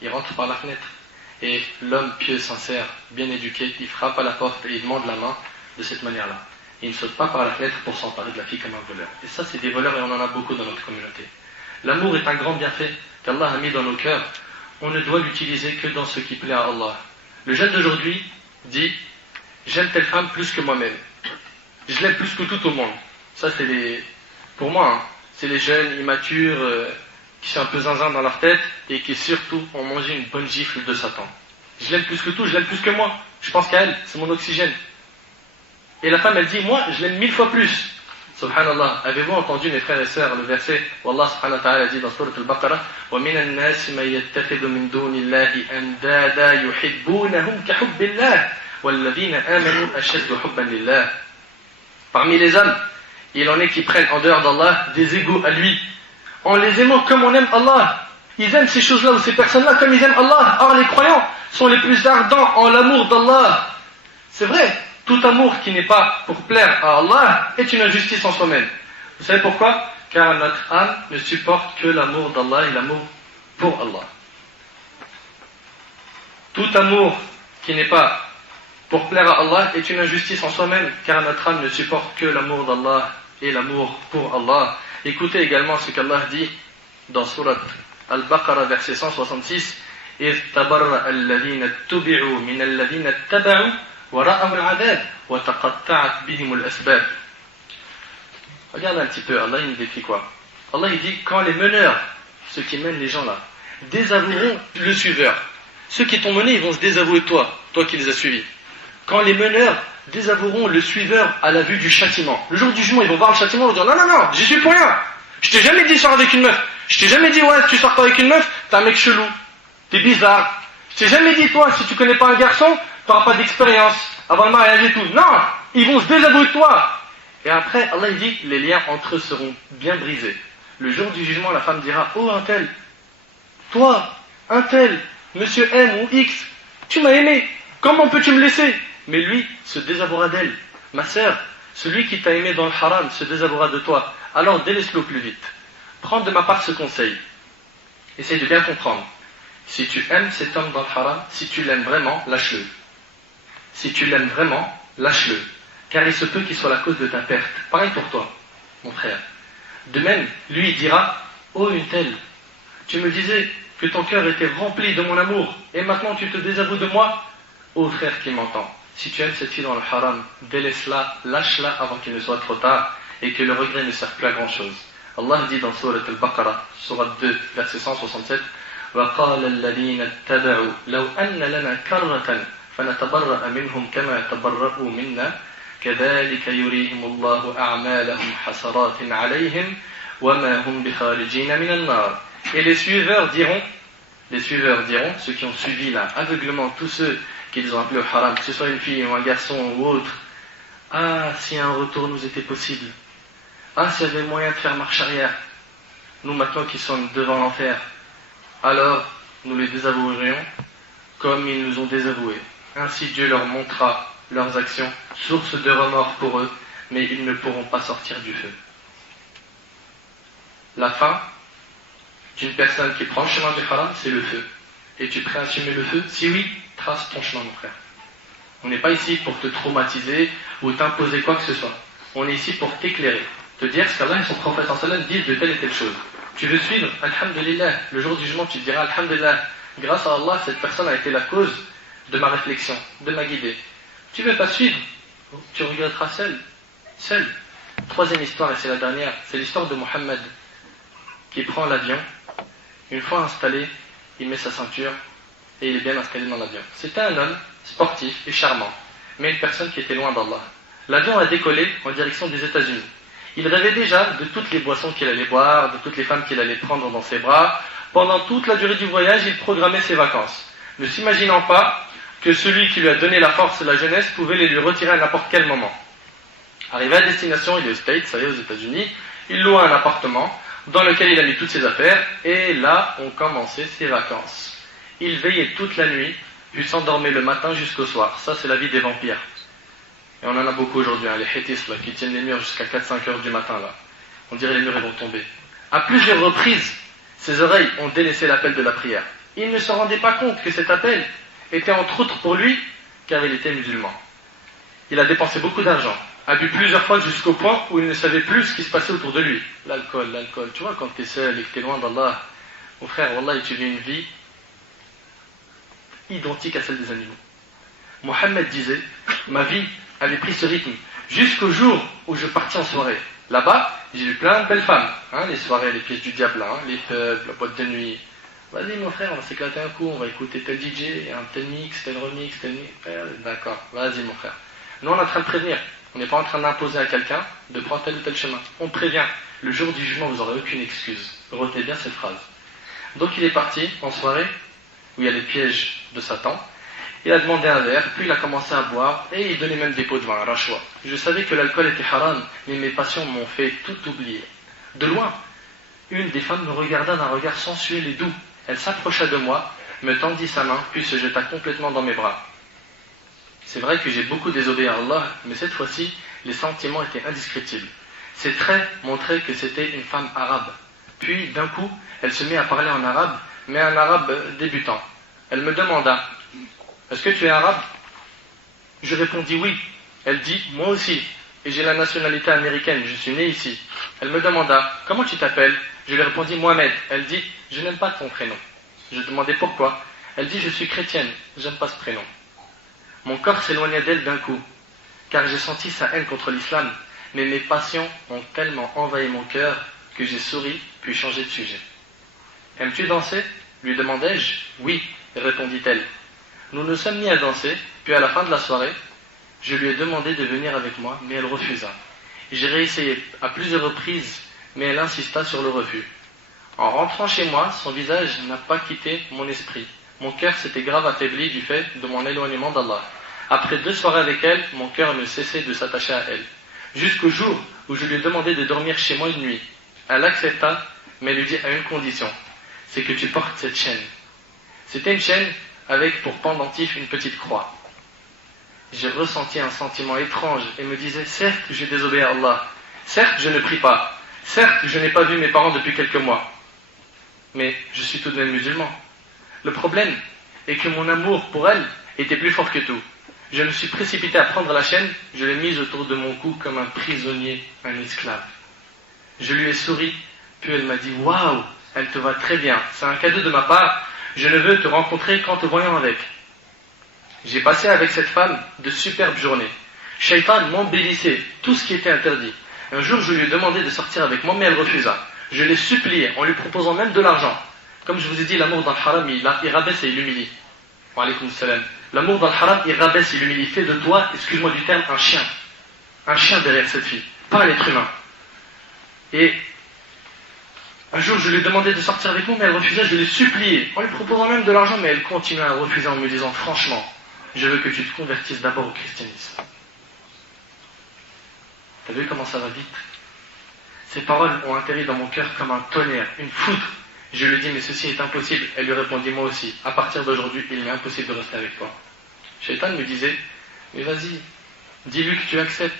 il rentre par la fenêtre. Et l'homme pieux, sincère, bien éduqué, il frappe à la porte et il demande la main de cette manière-là. Il ne saute pas par la fenêtre pour s'emparer de la fille comme un voleur. Et ça, c'est des voleurs et on en a beaucoup dans notre communauté. L'amour est un grand bienfait qu'Allah a mis dans nos cœurs. On ne doit l'utiliser que dans ce qui plaît à Allah. Le jeune d'aujourd'hui dit « J'aime telle femme plus que moi-même. Je l'aime plus que tout au monde. » Ça, c'est les... Pour moi, hein, c'est les jeunes immatures qui sont un peu zinzin dans leur tête et qui surtout ont mangé une bonne gifle de Satan. Je l'aime plus que tout, je l'aime plus que moi. Je pense qu'à elle, c'est mon oxygène. Et la femme, elle dit, moi, je l'aime 1000 fois plus. Subhanallah, avez-vous entendu, mes frères et sœurs, le verset où Allah subhanahu wa ta'ala dit dans Surat al-Baqarah وَمِنَ النَّاسِ مَن يَتَّخِذُ مِن دُونِ اللَّهِ أَنْدَادًا يُحِبُّونَهُمْ كَحُبِّ اللَّهِ وَالَّذِينَ آمَنُوا أَشَدُّ حُبًّا لِلَّهِ. Parmi les hommes, il en est qui prennent en dehors d'Allah des égaux à lui, en les aimant comme on aime Allah. Ils aiment ces choses-là ou ces personnes-là comme ils aiment Allah. Or, les croyants sont les plus ardents en l'amour d'Allah. C'est vrai. Tout amour qui n'est pas pour plaire à Allah est une injustice en soi-même. Vous savez pourquoi? Car notre âme ne supporte que l'amour d'Allah et l'amour pour Allah. Tout amour qui n'est pas pour plaire à Allah est une injustice en soi-même, car notre âme ne supporte que l'amour d'Allah et l'amour pour Allah. Écoutez également ce qu'Allah dit dans Surat Al-Baqarah, verset 166. إِذْ تَبَرَّأَ الَّذِينَ اتُّبِعُوا مِنَ الَّذِينَ اتَّبَعُوا وَرَأَوُا الْعَذَابَ وَتَقَطَّعَتْ بِهِمُ الْأَسْبَابُ. Regarde un petit peu, Allah il nous décrit quoi? Allah il dit, quand les meneurs, ceux qui mènent les gens là, désavoueront le suiveur, ceux qui t'ont mené, ils vont se désavouer toi qui les as suivis. Quand les meneurs désavoueront le suiveur à la vue du châtiment, le jour du jugement, ils vont voir le châtiment, ils vont dire, non, j'y suis pour rien. Je t'ai jamais dit sors avec une meuf. Je t'ai jamais dit, ouais, si tu sors pas avec une meuf, t'es un mec chelou. T'es bizarre. Je t'ai jamais dit, toi, si tu connais pas un garçon, t'auras pas d'expérience avant le mariage et tout. Non, ils vont se désavouer de toi. Et après, Allah il dit, les liens entre eux seront bien brisés. Le jour du jugement, la femme dira, oh un tel, toi, un tel, monsieur M ou X, tu m'as aimé, comment peux-tu me laisser? Mais lui se désavouera d'elle. Ma sœur, celui qui t'a aimé dans le haram se désavouera de toi. Alors délaisse-le au plus vite. Prends de ma part ce conseil. Essaye de bien comprendre. Si tu aimes cet homme dans le haram, si tu l'aimes vraiment, lâche-le. Si tu l'aimes vraiment, lâche-le. Car il se peut qu'il soit la cause de ta perte. Pareil pour toi, mon frère. De même, lui il dira, oh une telle, tu me disais que ton cœur était rempli de mon amour, et maintenant tu te désavoues de moi. Ô frère qui m'entend, si tu aimes cette fille dans le haram, délaisse-la, lâche-la avant qu'il ne soit trop tard, et que le regret ne serve plus à grand chose. Allah dit dans Surat Al-Baqarah, Surat 2, verset 167, وَقَالَ الَّذِينَ اتَّبَعُوا لَوْ أَنَّ لَنَا كَرَّةً فَنَتَبَرَّأَ مِنْهُمْ كَمَا تَبَرَّؤُوا مِنَّا كَذَلِكَ يُرِيهِمُ اللَّهُ أَعْمَالَهُم حَسَرَاتٍ عَلَيْهِمْ وَمَا هُمْ بِخَارِجِينَ مِنَ النَّارِ. Et les suiveurs diront, ceux qui ont suivi là, aveuglement, tous ceux qu'ils ont appelés au haram, que ce soit une fille ou un garçon ou autre, ah, si un retour nous était possible, ah, s'il y avait moyen de faire marche arrière, nous maintenant qui sommes devant l'enfer, alors nous les désavouerions comme ils nous ont désavoués. Ainsi Dieu leur montrera leurs actions, source de remords pour eux, mais ils ne pourront pas sortir du feu. La fin d'une personne qui prend le chemin du haram, c'est le feu. Es-tu prêt à assumer le feu? Si oui, trace ton chemin, mon frère. On n'est pas ici pour te traumatiser ou t'imposer quoi que ce soit. On est ici pour t'éclairer, te dire ce qu'Allah et son prophète sallam disent de telle et telle chose. Tu veux suivre, alhamdulillah, le jour du jugement tu te diras alhamdulillah, grâce à Allah cette personne a été la cause de ma réflexion, de ma guidée. Tu veux pas suivre, tu regretteras seul. Troisième histoire, et c'est la dernière, c'est l'histoire de Mohammed qui prend l'avion. Une fois installé, il met sa ceinture et il est bien installé dans l'avion. C'était un homme sportif et charmant, mais une personne qui était loin d'Allah. L'avion a décollé en direction des États-Unis. Il rêvait déjà de toutes les boissons qu'il allait boire, de toutes les femmes qu'il allait prendre dans ses bras. Pendant toute la durée du voyage, il programmait ses vacances, ne s'imaginant pas que celui qui lui a donné la force et la jeunesse pouvait les lui retirer à n'importe quel moment. Arrivé à destination, il est aux States, ça y est, aux États-Unis, il loua un appartement dans lequel il a mis toutes ses affaires, et là ont commencé ses vacances. Il veillait toute la nuit, puis s'endormait le matin jusqu'au soir. Ça, c'est la vie des vampires. Et on en a beaucoup aujourd'hui, hein, les hétis là, qui tiennent les murs jusqu'à 4-5 heures du matin. Là. On dirait les murs ils vont tomber. À plusieurs reprises, ses oreilles ont délaissé l'appel de la prière. Il ne se rendait pas compte que cet appel était entre autres pour lui, car il était musulman. Il a dépensé beaucoup d'argent, a bu plusieurs fois jusqu'au point où il ne savait plus ce qui se passait autour de lui. L'alcool. Tu vois, quand tu es seul et que tu es loin d'Allah, mon frère, Wallah, tu vis une vie identique à celle des animaux. Mohammed disait, ma vie avait pris ce rythme jusqu'au jour où je partis en soirée. Là-bas, j'ai vu plein de belles femmes, hein, les soirées, les pièces du diable, hein, les pubs, la boîte de nuit. Vas-y mon frère, on va s'éclater un coup, on va écouter tel DJ, un tel mix, tel remix, tel mix. D'accord, vas-y mon frère. Nous on est en train de prévenir, on n'est pas en train d'imposer à quelqu'un de prendre tel ou tel chemin. On prévient, le jour du jugement vous n'aurez aucune excuse. Retenez bien cette phrase. Donc il est parti en soirée, où il y a les pièges de Satan. Il a demandé un verre, puis il a commencé à boire, et il donnait même des pots de vin, un rachwa. Je savais que l'alcool était haram, mais mes passions m'ont fait tout oublier. De loin, une des femmes me regarda d'un regard sensuel et doux. Elle s'approcha de moi, me tendit sa main, puis se jeta complètement dans mes bras. C'est vrai que j'ai beaucoup désobéi à Allah, mais cette fois-ci, les sentiments étaient indescriptibles. Ses traits montraient que c'était une femme arabe. Puis, d'un coup, elle se mit à parler en arabe, mais un arabe débutant. Elle me demanda, « Est-ce que tu es arabe ?» Je répondis oui. Elle dit, « Moi aussi, et j'ai la nationalité américaine, je suis né ici. » Elle me demanda, « Comment tu t'appelles ?» Je lui répondis, « Mohamed. » Elle dit, « Je n'aime pas ton prénom. » Je demandai pourquoi. Elle dit, « Je suis chrétienne, j'aime pas ce prénom. » Mon corps s'éloigna d'elle d'un coup, car j'ai senti sa haine contre l'islam, mais mes passions ont tellement envahi mon cœur que j'ai souri, puis changé de sujet. « Aimes-tu danser ?» lui demandai-je. « Oui, » répondit-elle. Nous nous sommes mis à danser, puis à la fin de la soirée, je lui ai demandé de venir avec moi, mais elle refusa. J'ai réessayé à plusieurs reprises, mais elle insista sur le refus. En rentrant chez moi, son visage n'a pas quitté mon esprit. Mon cœur s'était grave affaibli du fait de mon éloignement d'Allah. Après 2 soirées avec elle, mon cœur ne cessait de s'attacher à elle. Jusqu'au jour où je lui ai demandé de dormir chez moi une nuit. Elle accepta, mais lui dit à une condition, c'est que tu portes cette chaîne. C'était une chaîne avec pour pendentif une petite croix. J'ai ressenti un sentiment étrange et me disais, certes j'ai désobéi à Allah, certes je ne prie pas, certes je n'ai pas vu mes parents depuis quelques mois, mais je suis tout de même musulman. Le problème est que mon amour pour elle était plus fort que tout. Je me suis précipité à prendre la chaîne, je l'ai mise autour de mon cou comme un prisonnier, un esclave. Je lui ai souri, puis elle m'a dit, waouh, elle te va très bien, c'est un cadeau de ma part, je ne veux te rencontrer qu'en te voyant avec. J'ai passé avec cette femme de superbes journées. Shaitan m'embellissait tout ce qui était interdit. Un jour, je lui ai demandé de sortir avec moi, mais elle refusa. Je l'ai supplié en lui proposant même de l'argent. Comme je vous ai dit, l'amour dans le haram, il rabaisse et il humilie. Wa alaykoum salam. L'amour dans le haram, il rabaisse et il humilie. Fait de toi, excuse-moi du terme, un chien. Un chien derrière cette fille, pas un être humain. Et un jour, je lui ai demandé de sortir avec moi, mais elle refusait, je l'ai supplié, en lui proposant même de l'argent, mais elle continuait à refuser en me disant, franchement, je veux que tu te convertisses d'abord au christianisme. T'as vu comment ça va vite? Ces paroles ont atterri dans mon cœur comme un tonnerre, une foudre. Je lui ai dit, mais ceci est impossible. Elle lui répondit, moi aussi. À partir d'aujourd'hui, il m'est impossible de rester avec toi. Shaitan me disait, mais vas-y, dis-lui que tu acceptes.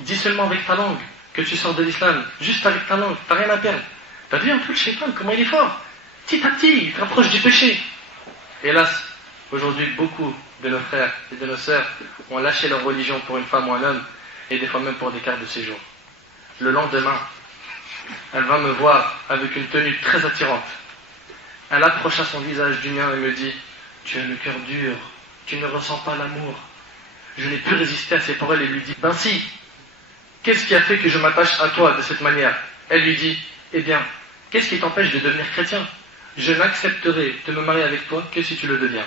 Dis seulement avec ta langue que tu sors de l'islam, juste avec ta langue, t'as rien à perdre. T'as vu un peu le Shaitan, comment il est fort? Petit à petit, il te rapproche du péché. Hélas, aujourd'hui, beaucoup de nos frères et de nos sœurs ont lâché leur religion pour une femme ou un homme, et des fois même pour des cartes de séjour. Le lendemain, elle va me voir avec une tenue très attirante. Elle approcha son visage du mien et me dit, tu as le cœur dur, tu ne ressens pas l'amour. Je n'ai pu résister à ses paroles et lui dis, ben si, qu'est-ce qui a fait que je m'attache à toi de cette manière? Elle lui dit, eh bien, qu'est-ce qui t'empêche de devenir chrétien? Je n'accepterai de me marier avec toi que si tu le deviens.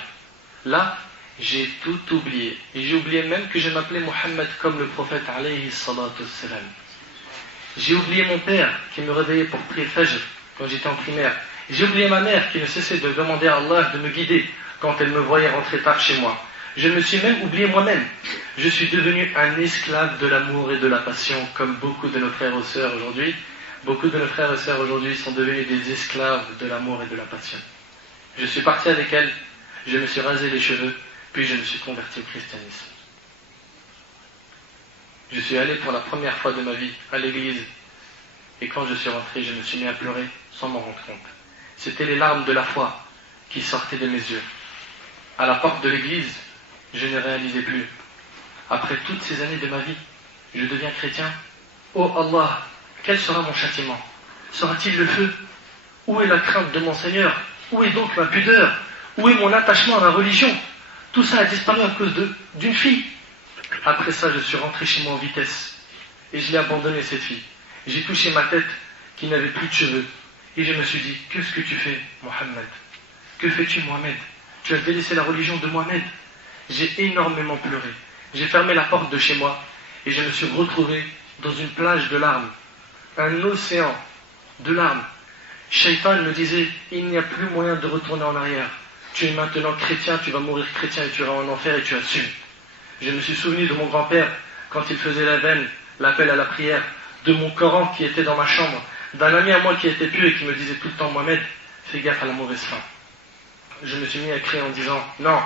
Là, j'ai tout oublié. Et j'ai oublié même que je m'appelais Mohammed comme le prophète alayhi salatu wassalam. J'ai oublié mon père qui me réveillait pour prier le Fajr quand j'étais en primaire. J'ai oublié ma mère qui ne cessait de demander à Allah de me guider quand elle me voyait rentrer tard chez moi. Je me suis même oublié moi-même. Je suis devenu un esclave de l'amour et de la passion comme beaucoup de nos frères et sœurs aujourd'hui. Beaucoup de nos frères et sœurs aujourd'hui sont devenus des esclaves de l'amour et de la passion. Je suis parti avec elle, je me suis rasé les cheveux, puis je me suis converti au christianisme. Je suis allé pour la première fois de ma vie à l'église, et quand je suis rentré, je me suis mis à pleurer sans m'en rendre compte. C'était les larmes de la foi qui sortaient de mes yeux. À la porte de l'église, je ne réalisais plus. Après toutes ces années de ma vie, je deviens chrétien. Oh Allah, quel sera mon châtiment? Sera-t-il le feu? Où est la crainte de mon Seigneur? Où est donc ma pudeur? Où est mon attachement à ma religion? Tout ça a disparu à cause d'une fille. Après ça, je suis rentré chez moi en vitesse. Et je l'ai abandonné, cette fille. J'ai touché ma tête qui n'avait plus de cheveux. Et je me suis dit, qu'est-ce que tu fais, Mohammed? Que fais-tu, Mohamed? Tu as délaissé la religion de Mohamed. J'ai énormément pleuré. J'ai fermé la porte de chez moi. Et je me suis retrouvé dans une plage de larmes. Un océan de larmes. Shaitan me disait, il n'y a plus moyen de retourner en arrière. Tu es maintenant chrétien, tu vas mourir chrétien et tu iras en enfer et tu assumes. Je me suis souvenu de mon grand-père quand il faisait la veine, l'appel à la prière, de mon Coran qui était dans ma chambre, d'un ami à moi qui était pieux et qui me disait tout le temps, Mohamed, fais gaffe à la mauvaise fin. Je me suis mis à crier en disant, non,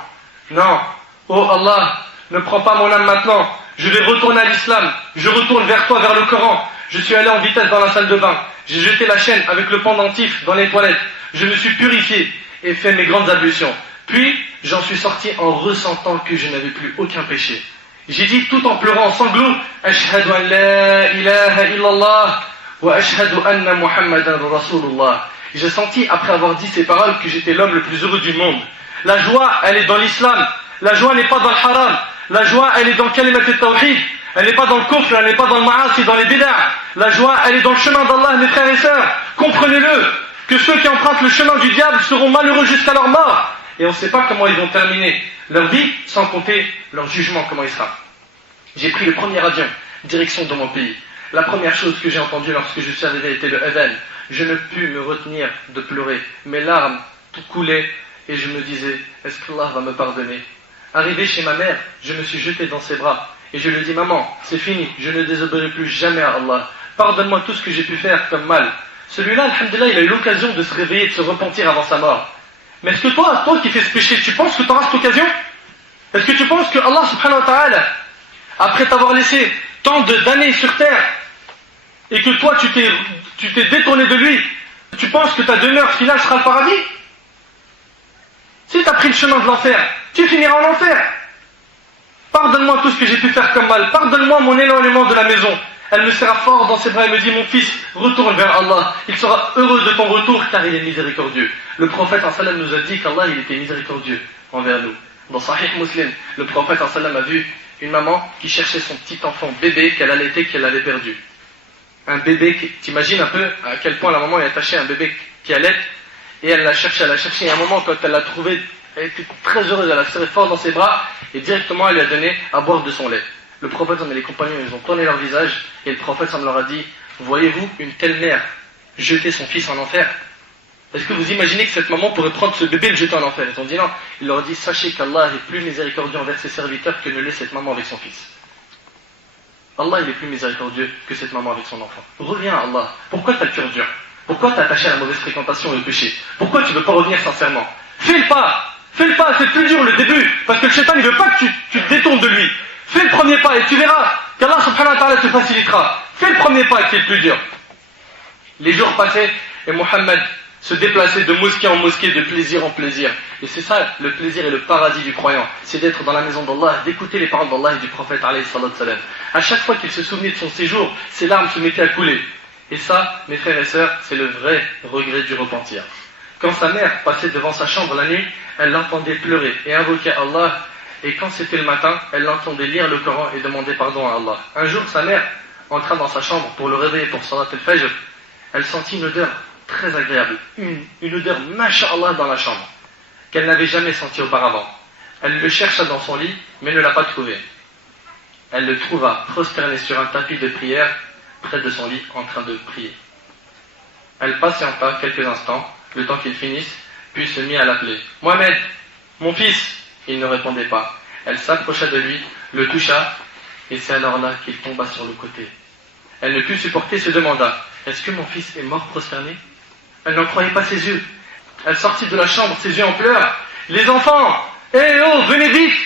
non, oh Allah, ne prends pas mon âme maintenant, je vais retourner à l'islam, je retourne vers toi, vers le Coran. Je suis allé en vitesse dans la salle de bain, j'ai jeté la chaîne avec le pendentif dans les toilettes, je me suis purifié et fait mes grandes ablutions. Puis, j'en suis sorti en ressentant que je n'avais plus aucun péché. J'ai dit tout en pleurant en sanglots, Ashhadu an la ilaha illallah wa ashhadu anna Muhammadan Rasulullah. J'ai senti, après avoir dit ces paroles, que j'étais l'homme le plus heureux du monde. La joie, elle est dans l'islam. La joie n'est pas dans le haram. La joie, elle est dans kalimat al-tawhid. Elle n'est pas dans le kufr, elle n'est pas dans le ma'asi, dans les bid'ah. La joie, elle est dans le chemin d'Allah, mes frères et sœurs. Comprenez-le, que ceux qui empruntent le chemin du diable seront malheureux jusqu'à leur mort. Et on ne sait pas comment ils vont terminer leur vie, sans compter leur jugement, comment il sera. J'ai pris le premier avion, direction de mon pays. La première chose que j'ai entendue lorsque je suis arrivé était le adhan. Je ne pus me retenir de pleurer. Mes larmes tout coulaient et je me disais, est-ce qu'Allah va me pardonner? Arrivé chez ma mère, je me suis jeté dans ses bras et je lui ai dit, maman, c'est fini, je ne désobéirai plus jamais à Allah. Pardonne-moi tout ce que j'ai pu faire comme mal. Celui-là, alhamdoulilah, il a eu l'occasion de se réveiller, de se repentir avant sa mort. Mais est-ce que toi qui fais ce péché, tu penses que tu auras cette occasion? Est-ce que tu penses que Allah subhanahu wa ta'ala, après t'avoir laissé tant d'années sur terre, et que toi tu t'es détourné de lui, tu penses que ta demeure finale sera le paradis? Si tu as pris le chemin de l'enfer, tu finiras en enfer. Pardonne-moi tout ce que j'ai pu faire comme mal, pardonne-moi mon éloignement de la maison. Elle me serra fort dans ses bras et me dit, mon fils, retourne vers Allah, il sera heureux de ton retour car il est miséricordieux. Le prophète sallam nous a dit qu'Allah il était miséricordieux envers nous. Dans Sahih Muslim, le prophète sallam a vu une maman qui cherchait son petit enfant bébé qu'elle allaitait, qu'elle avait perdu. Un bébé, t'imagines un peu à quel point la maman est attachée à un bébé qui allait, et elle l'a cherché, et à un moment quand elle l'a trouvé, elle était très heureuse, elle l'a serré fort dans ses bras, et directement elle lui a donné à boire de son lait. Le prophète et les compagnons, ils ont tourné leur visage, et le prophète leur a dit, voyez-vous une telle mère jeter son fils en enfer? Est-ce que vous imaginez que cette maman pourrait prendre ce bébé et le jeter en enfer? Ils ont dit non. Il leur a dit, sachez qu'Allah est plus miséricordieux envers ses serviteurs que ne l'est cette maman avec son fils. Allah il est plus miséricordieux que cette maman avec son enfant. Reviens à Allah. Pourquoi tu as le cœur dur? Pourquoi tu es attaché à la mauvaise fréquentation et au péché? Pourquoi tu ne veux pas revenir sincèrement? Fais le pas. Fais le pas, c'est plus dur le début, parce que le shaitan ne veut pas que tu te détournes de lui. Fais le premier pas et tu verras qu'Allah subhanahu wa ta'ala te facilitera. Fais le premier pas qui est le plus dur. Les jours passaient et Mohammed se déplaçait de mosquée en mosquée, de plaisir en plaisir. Et c'est ça le plaisir et le paradis du croyant. C'est d'être dans la maison d'Allah, d'écouter les paroles d'Allah et du prophète alayhi salatu salam. À chaque fois qu'il se souvenait de son séjour, ses larmes se mettaient à couler. Et ça, mes frères et sœurs, c'est le vrai regret du repentir. Quand sa mère passait devant sa chambre la nuit, elle l'entendait pleurer et invoquer Allah. Et quand c'était le matin, elle l'entendait lire le Coran et demander pardon à Allah. Un jour, sa mère entra dans sa chambre pour le réveiller pour Salat al-Fajr. Elle sentit une odeur très agréable, une odeur masha'Allah dans la chambre, qu'elle n'avait jamais sentie auparavant. Elle le chercha dans son lit, mais ne l'a pas trouvé. Elle le trouva prosterné sur un tapis de prière, près de son lit, en train de prier. Elle patienta quelques instants, le temps qu'il finisse, puis se mit à l'appeler. « Mohamed, mon fils !» Il ne répondait pas. Elle s'approcha de lui, le toucha, et c'est alors là qu'il tomba sur le côté. Elle ne put supporter, se demanda « Est-ce que mon fils est mort prosterné ?» Elle n'en croyait pas ses yeux. Elle sortit de la chambre, ses yeux en pleurs. « Les enfants, venez vite,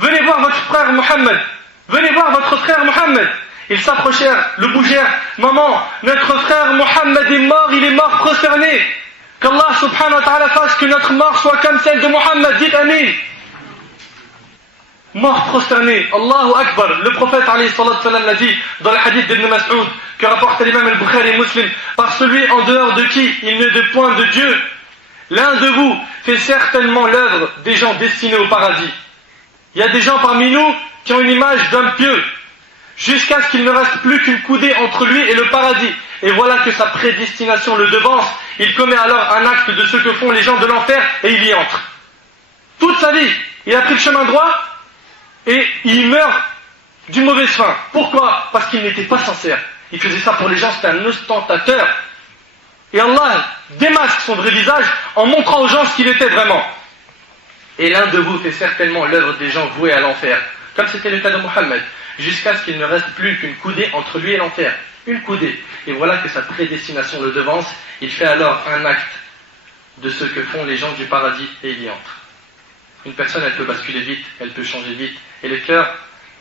venez voir votre frère Mohammed, venez voir votre frère Mohammed !» Ils s'approchèrent, le bougèrent. « Maman, notre frère Mohammed est mort, il est mort prosterné. Qu'Allah subhanahu wa ta'ala fasse que notre mort soit comme celle de Mohammed, dites Amin. » Mort prosterné, Allahu Akbar. Le prophète alayhi salatu salam l'a dit dans le hadith d'Ibn Mas'ud que rapporte l'imam al-Bukhari et Muslim, par celui en dehors de qui il n'est de point de Dieu, l'un de vous fait certainement l'œuvre des gens destinés au paradis. Il y a des gens parmi nous qui ont une image d'homme pieux, jusqu'à ce qu'il ne reste plus qu'une coudée entre lui et le paradis. Et voilà que sa prédestination le devance. Il commet alors un acte de ce que font les gens de l'enfer et il y entre. Toute sa vie, il a pris le chemin droit et il meurt d'une mauvaise fin. Pourquoi ? Parce qu'il n'était pas sincère. Il faisait ça pour les gens, c'était un ostentateur. Et Allah démasque son vrai visage en montrant aux gens ce qu'il était vraiment. Et l'un de vous fait certainement l'œuvre des gens voués à l'enfer, comme c'était le cas de Mohammed, jusqu'à ce qu'il ne reste plus qu'une coudée entre lui et l'enfer. Une coudée. Et voilà que sa prédestination le devance. Il fait alors un acte de ce que font les gens du paradis et il y entre. Une personne, elle peut basculer vite, elle peut changer vite. Et les cœurs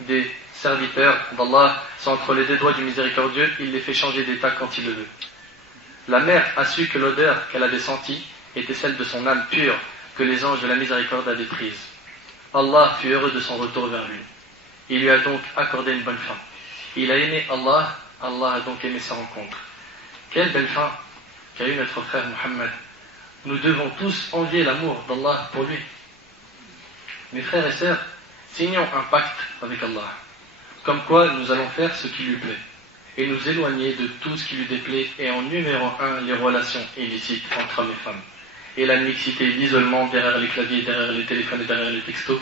des serviteurs d'Allah sont entre les deux doigts du miséricordieux, il les fait changer d'état quand il le veut. La mère a su que l'odeur qu'elle avait sentie était celle de son âme pure, que les anges de la miséricorde avaient prise. Allah fut heureux de son retour vers lui. Il lui a donc accordé une bonne fin. Il a aimé Allah, Allah a donc aimé sa rencontre. Quelle belle fin qu'a eu notre frère Mohammed. Nous devons tous envier l'amour d'Allah pour lui. Mes frères et sœurs, signons un pacte avec Allah, comme quoi nous allons faire ce qui lui plaît, et nous éloigner de tout ce qui lui déplaît, et en numéro 1, les relations illicites entre hommes et femmes, et la mixité, l'isolement derrière les claviers, derrière les téléphones et derrière les textos,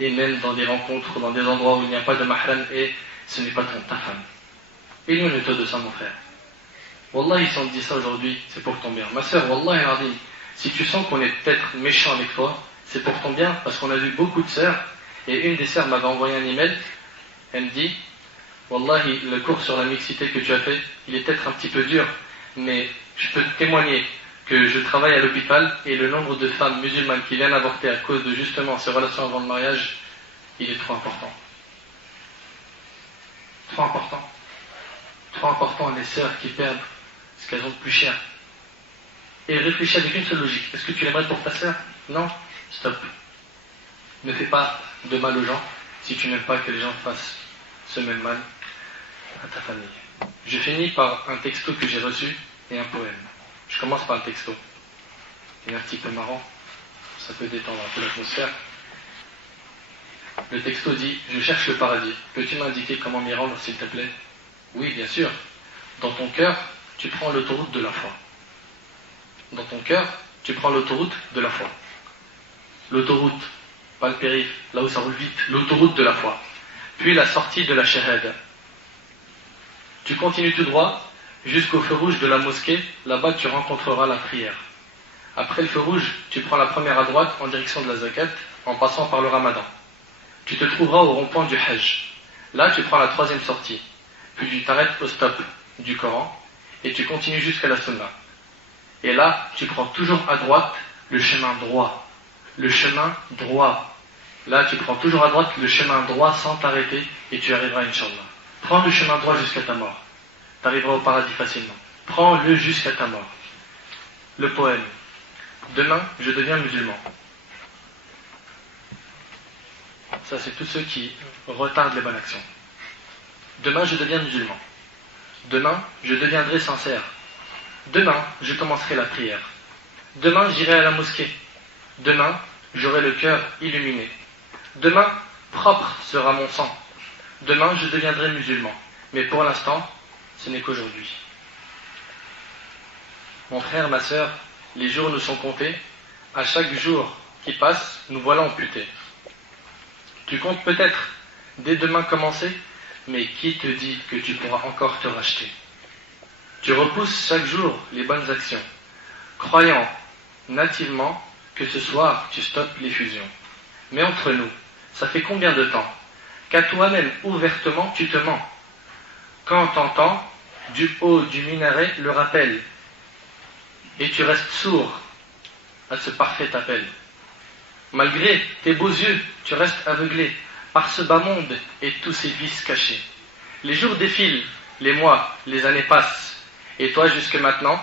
et même dans des rencontres, dans des endroits où il n'y a pas de mahram, et ce n'est pas ta femme. Éloigne-toi de ça, mon frère. Wallahi, si on te dit ça aujourd'hui, c'est pour ton bien. Ma sœur, Wallahi, si tu sens qu'on est peut-être méchant avec toi, c'est pour ton bien, parce qu'on a vu beaucoup de sœurs, et une des sœurs m'avait envoyé un email, elle me dit, Wallahi, le cours sur la mixité que tu as fait, il est peut-être un petit peu dur, mais je peux te témoigner que je travaille à l'hôpital, et le nombre de femmes musulmanes qui viennent avorter à cause de justement ces relations avant le mariage, il est trop important. Trop important. Trop important, les sœurs qui perdent ce qu'elles ont de plus cher. Et réfléchis avec une seule logique. Est-ce que tu l'aimerais pour ta sœur ? Non ? Stop. Ne fais pas de mal aux gens si tu n'aimes pas que les gens fassent ce même mal à ta famille. Je finis par un texto que j'ai reçu et un poème. Je commence par le texto. Il est un petit peu marrant, ça peut détendre un peu l'atmosphère. Le texto dit « Je cherche le paradis. Peux-tu m'indiquer comment m'y rendre, s'il te plaît ?» Oui, bien sûr. Dans ton cœur, tu prends l'autoroute de la foi. Dans ton cœur, tu prends l'autoroute de la foi. L'autoroute, pas le périph', là où ça roule vite, l'autoroute de la foi. Puis la sortie de la shahada. Tu continues tout droit jusqu'au feu rouge de la mosquée, là-bas tu rencontreras la prière. Après le feu rouge, tu prends la première à droite en direction de la zakat, en passant par le ramadan. Tu te trouveras au rond-point du hajj. Là tu prends la troisième sortie. Puis tu t'arrêtes au stop du Coran, et tu continues jusqu'à la sunna. Et là, tu prends toujours à droite le chemin droit, le chemin droit. Là, tu prends toujours à droite le chemin droit sans t'arrêter et tu arriveras, Inch'Allah. Prends le chemin droit jusqu'à ta mort. Tu arriveras au paradis facilement. Prends-le jusqu'à ta mort. Le poème. Demain, je deviens musulman. Ça, c'est tous ceux qui retardent les bonnes actions. Demain, je deviens musulman. Demain, je deviendrai sincère. Demain, je commencerai la prière. Demain, j'irai à la mosquée. Demain, j'aurai le cœur illuminé. Demain, propre sera mon sang. Demain, je deviendrai musulman. Mais pour l'instant, ce n'est qu'aujourd'hui. Mon frère, ma sœur, les jours nous sont comptés. À chaque jour qui passe, nous voilà amputés. Tu comptes peut-être dès demain commencer, mais qui te dit que tu pourras encore te racheter? Tu repousses chaque jour les bonnes actions, croyant nativement que ce soir tu stoppes l'effusion. Mais entre nous, ça fait combien de temps qu'à toi-même ouvertement tu te mens, quand t'entends du haut du minaret le rappel, et tu restes sourd à ce parfait appel. Malgré tes beaux yeux, tu restes aveuglé par ce bas monde et tous ses vices cachés. Les jours défilent, les mois, les années passent, et toi jusque maintenant,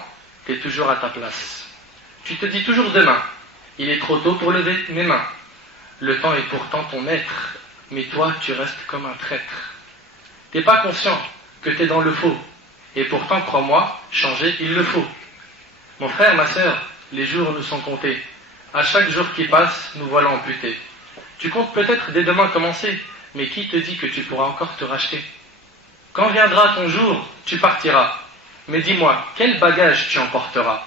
t'es toujours à ta place. Tu te dis toujours demain, il est trop tôt pour lever mes mains. Le temps est pourtant ton maître, mais toi tu restes comme un traître. T'es pas conscient que t'es dans le faux, et pourtant crois-moi, changer il le faut. Mon frère, ma sœur, les jours nous sont comptés. À chaque jour qui passe, nous voilà amputés. Tu comptes peut-être dès demain commencer, mais qui te dit que tu pourras encore te racheter? Quand viendra ton jour, tu partiras. Mais dis-moi, quel bagage tu emporteras?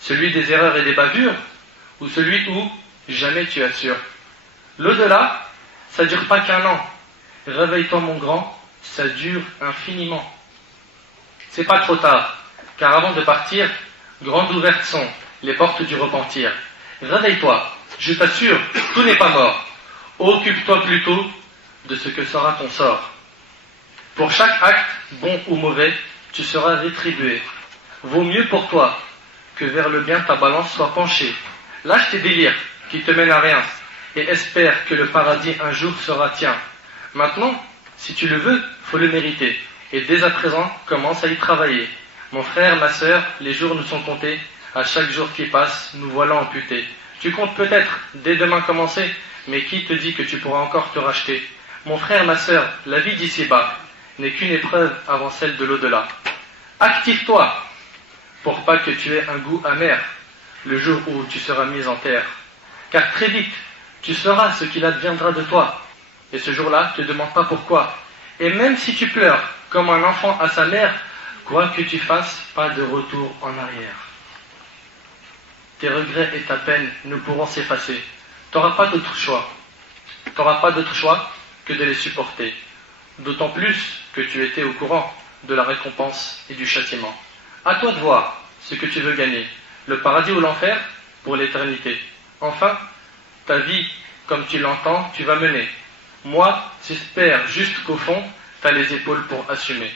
Celui des erreurs et des bavures, ou celui où jamais tu assures? L'au-delà, ça dure pas qu'un an. Réveille-toi mon grand, ça dure infiniment. C'est pas trop tard, car avant de partir, grandes ouvertes sont les portes du repentir. Réveille-toi, je t'assure, tout n'est pas mort. Occupe-toi plutôt de ce que sera ton sort. Pour chaque acte, bon ou mauvais, tu seras rétribué. Vaut mieux pour toi que vers le bien ta balance soit penchée. Lâche tes délires qui te mènent à rien et espère que le paradis un jour sera tien. Maintenant, si tu le veux, faut le mériter. Et dès à présent, commence à y travailler. Mon frère, ma sœur, les jours nous sont comptés. À chaque jour qui passe, nous voilà amputés. Tu comptes peut-être dès demain commencer, mais qui te dit que tu pourras encore te racheter? Mon frère, ma sœur, la vie d'ici-bas n'est qu'une épreuve avant celle de l'au-delà. Active-toi pour pas que tu aies un goût amer le jour où tu seras mis en terre. Car très vite, tu sauras ce qu'il adviendra de toi. Et ce jour-là, ne te demande pas pourquoi. Et même si tu pleures comme un enfant à sa mère, quoi que tu fasses, pas de retour en arrière. Tes regrets et ta peine ne pourront s'effacer. Tu n'auras pas d'autre choix. Tu n'auras pas d'autre choix que de les supporter. D'autant plus que tu étais au courant de la récompense et du châtiment. À toi de voir ce que tu veux gagner, le paradis ou l'enfer pour l'éternité. Enfin, ta vie, comme tu l'entends, tu vas mener. Moi, j'espère juste qu'au fond, tu as les épaules pour assumer.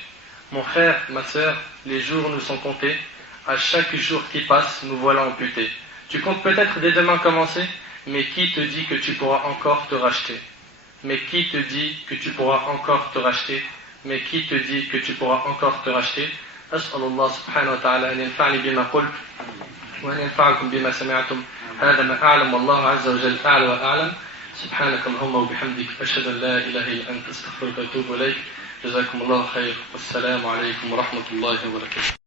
Mon frère, ma sœur, les jours nous sont comptés. À chaque jour qui passe, nous voilà amputés. Tu comptes peut-être dès demain commencer, mais qui te dit que tu pourras encore te racheter? Mais qui te dit que tu pourras encore te racheter? Mais qui te dit que tu pourras encore te racheter? أسأل الله سبحانه وتعالى أن ينفعني بما قلت وأن ينفعكم بما سمعتم. هذا ما أعلم والله عز وجل أعلى وأعلم. سبحانك اللهم وبحمدك أشهد أن لا إله إلا أنت أستغفرك وأتوب إليك. جزاكم الله خير والسلام عليكم ورحمة الله وبركاته.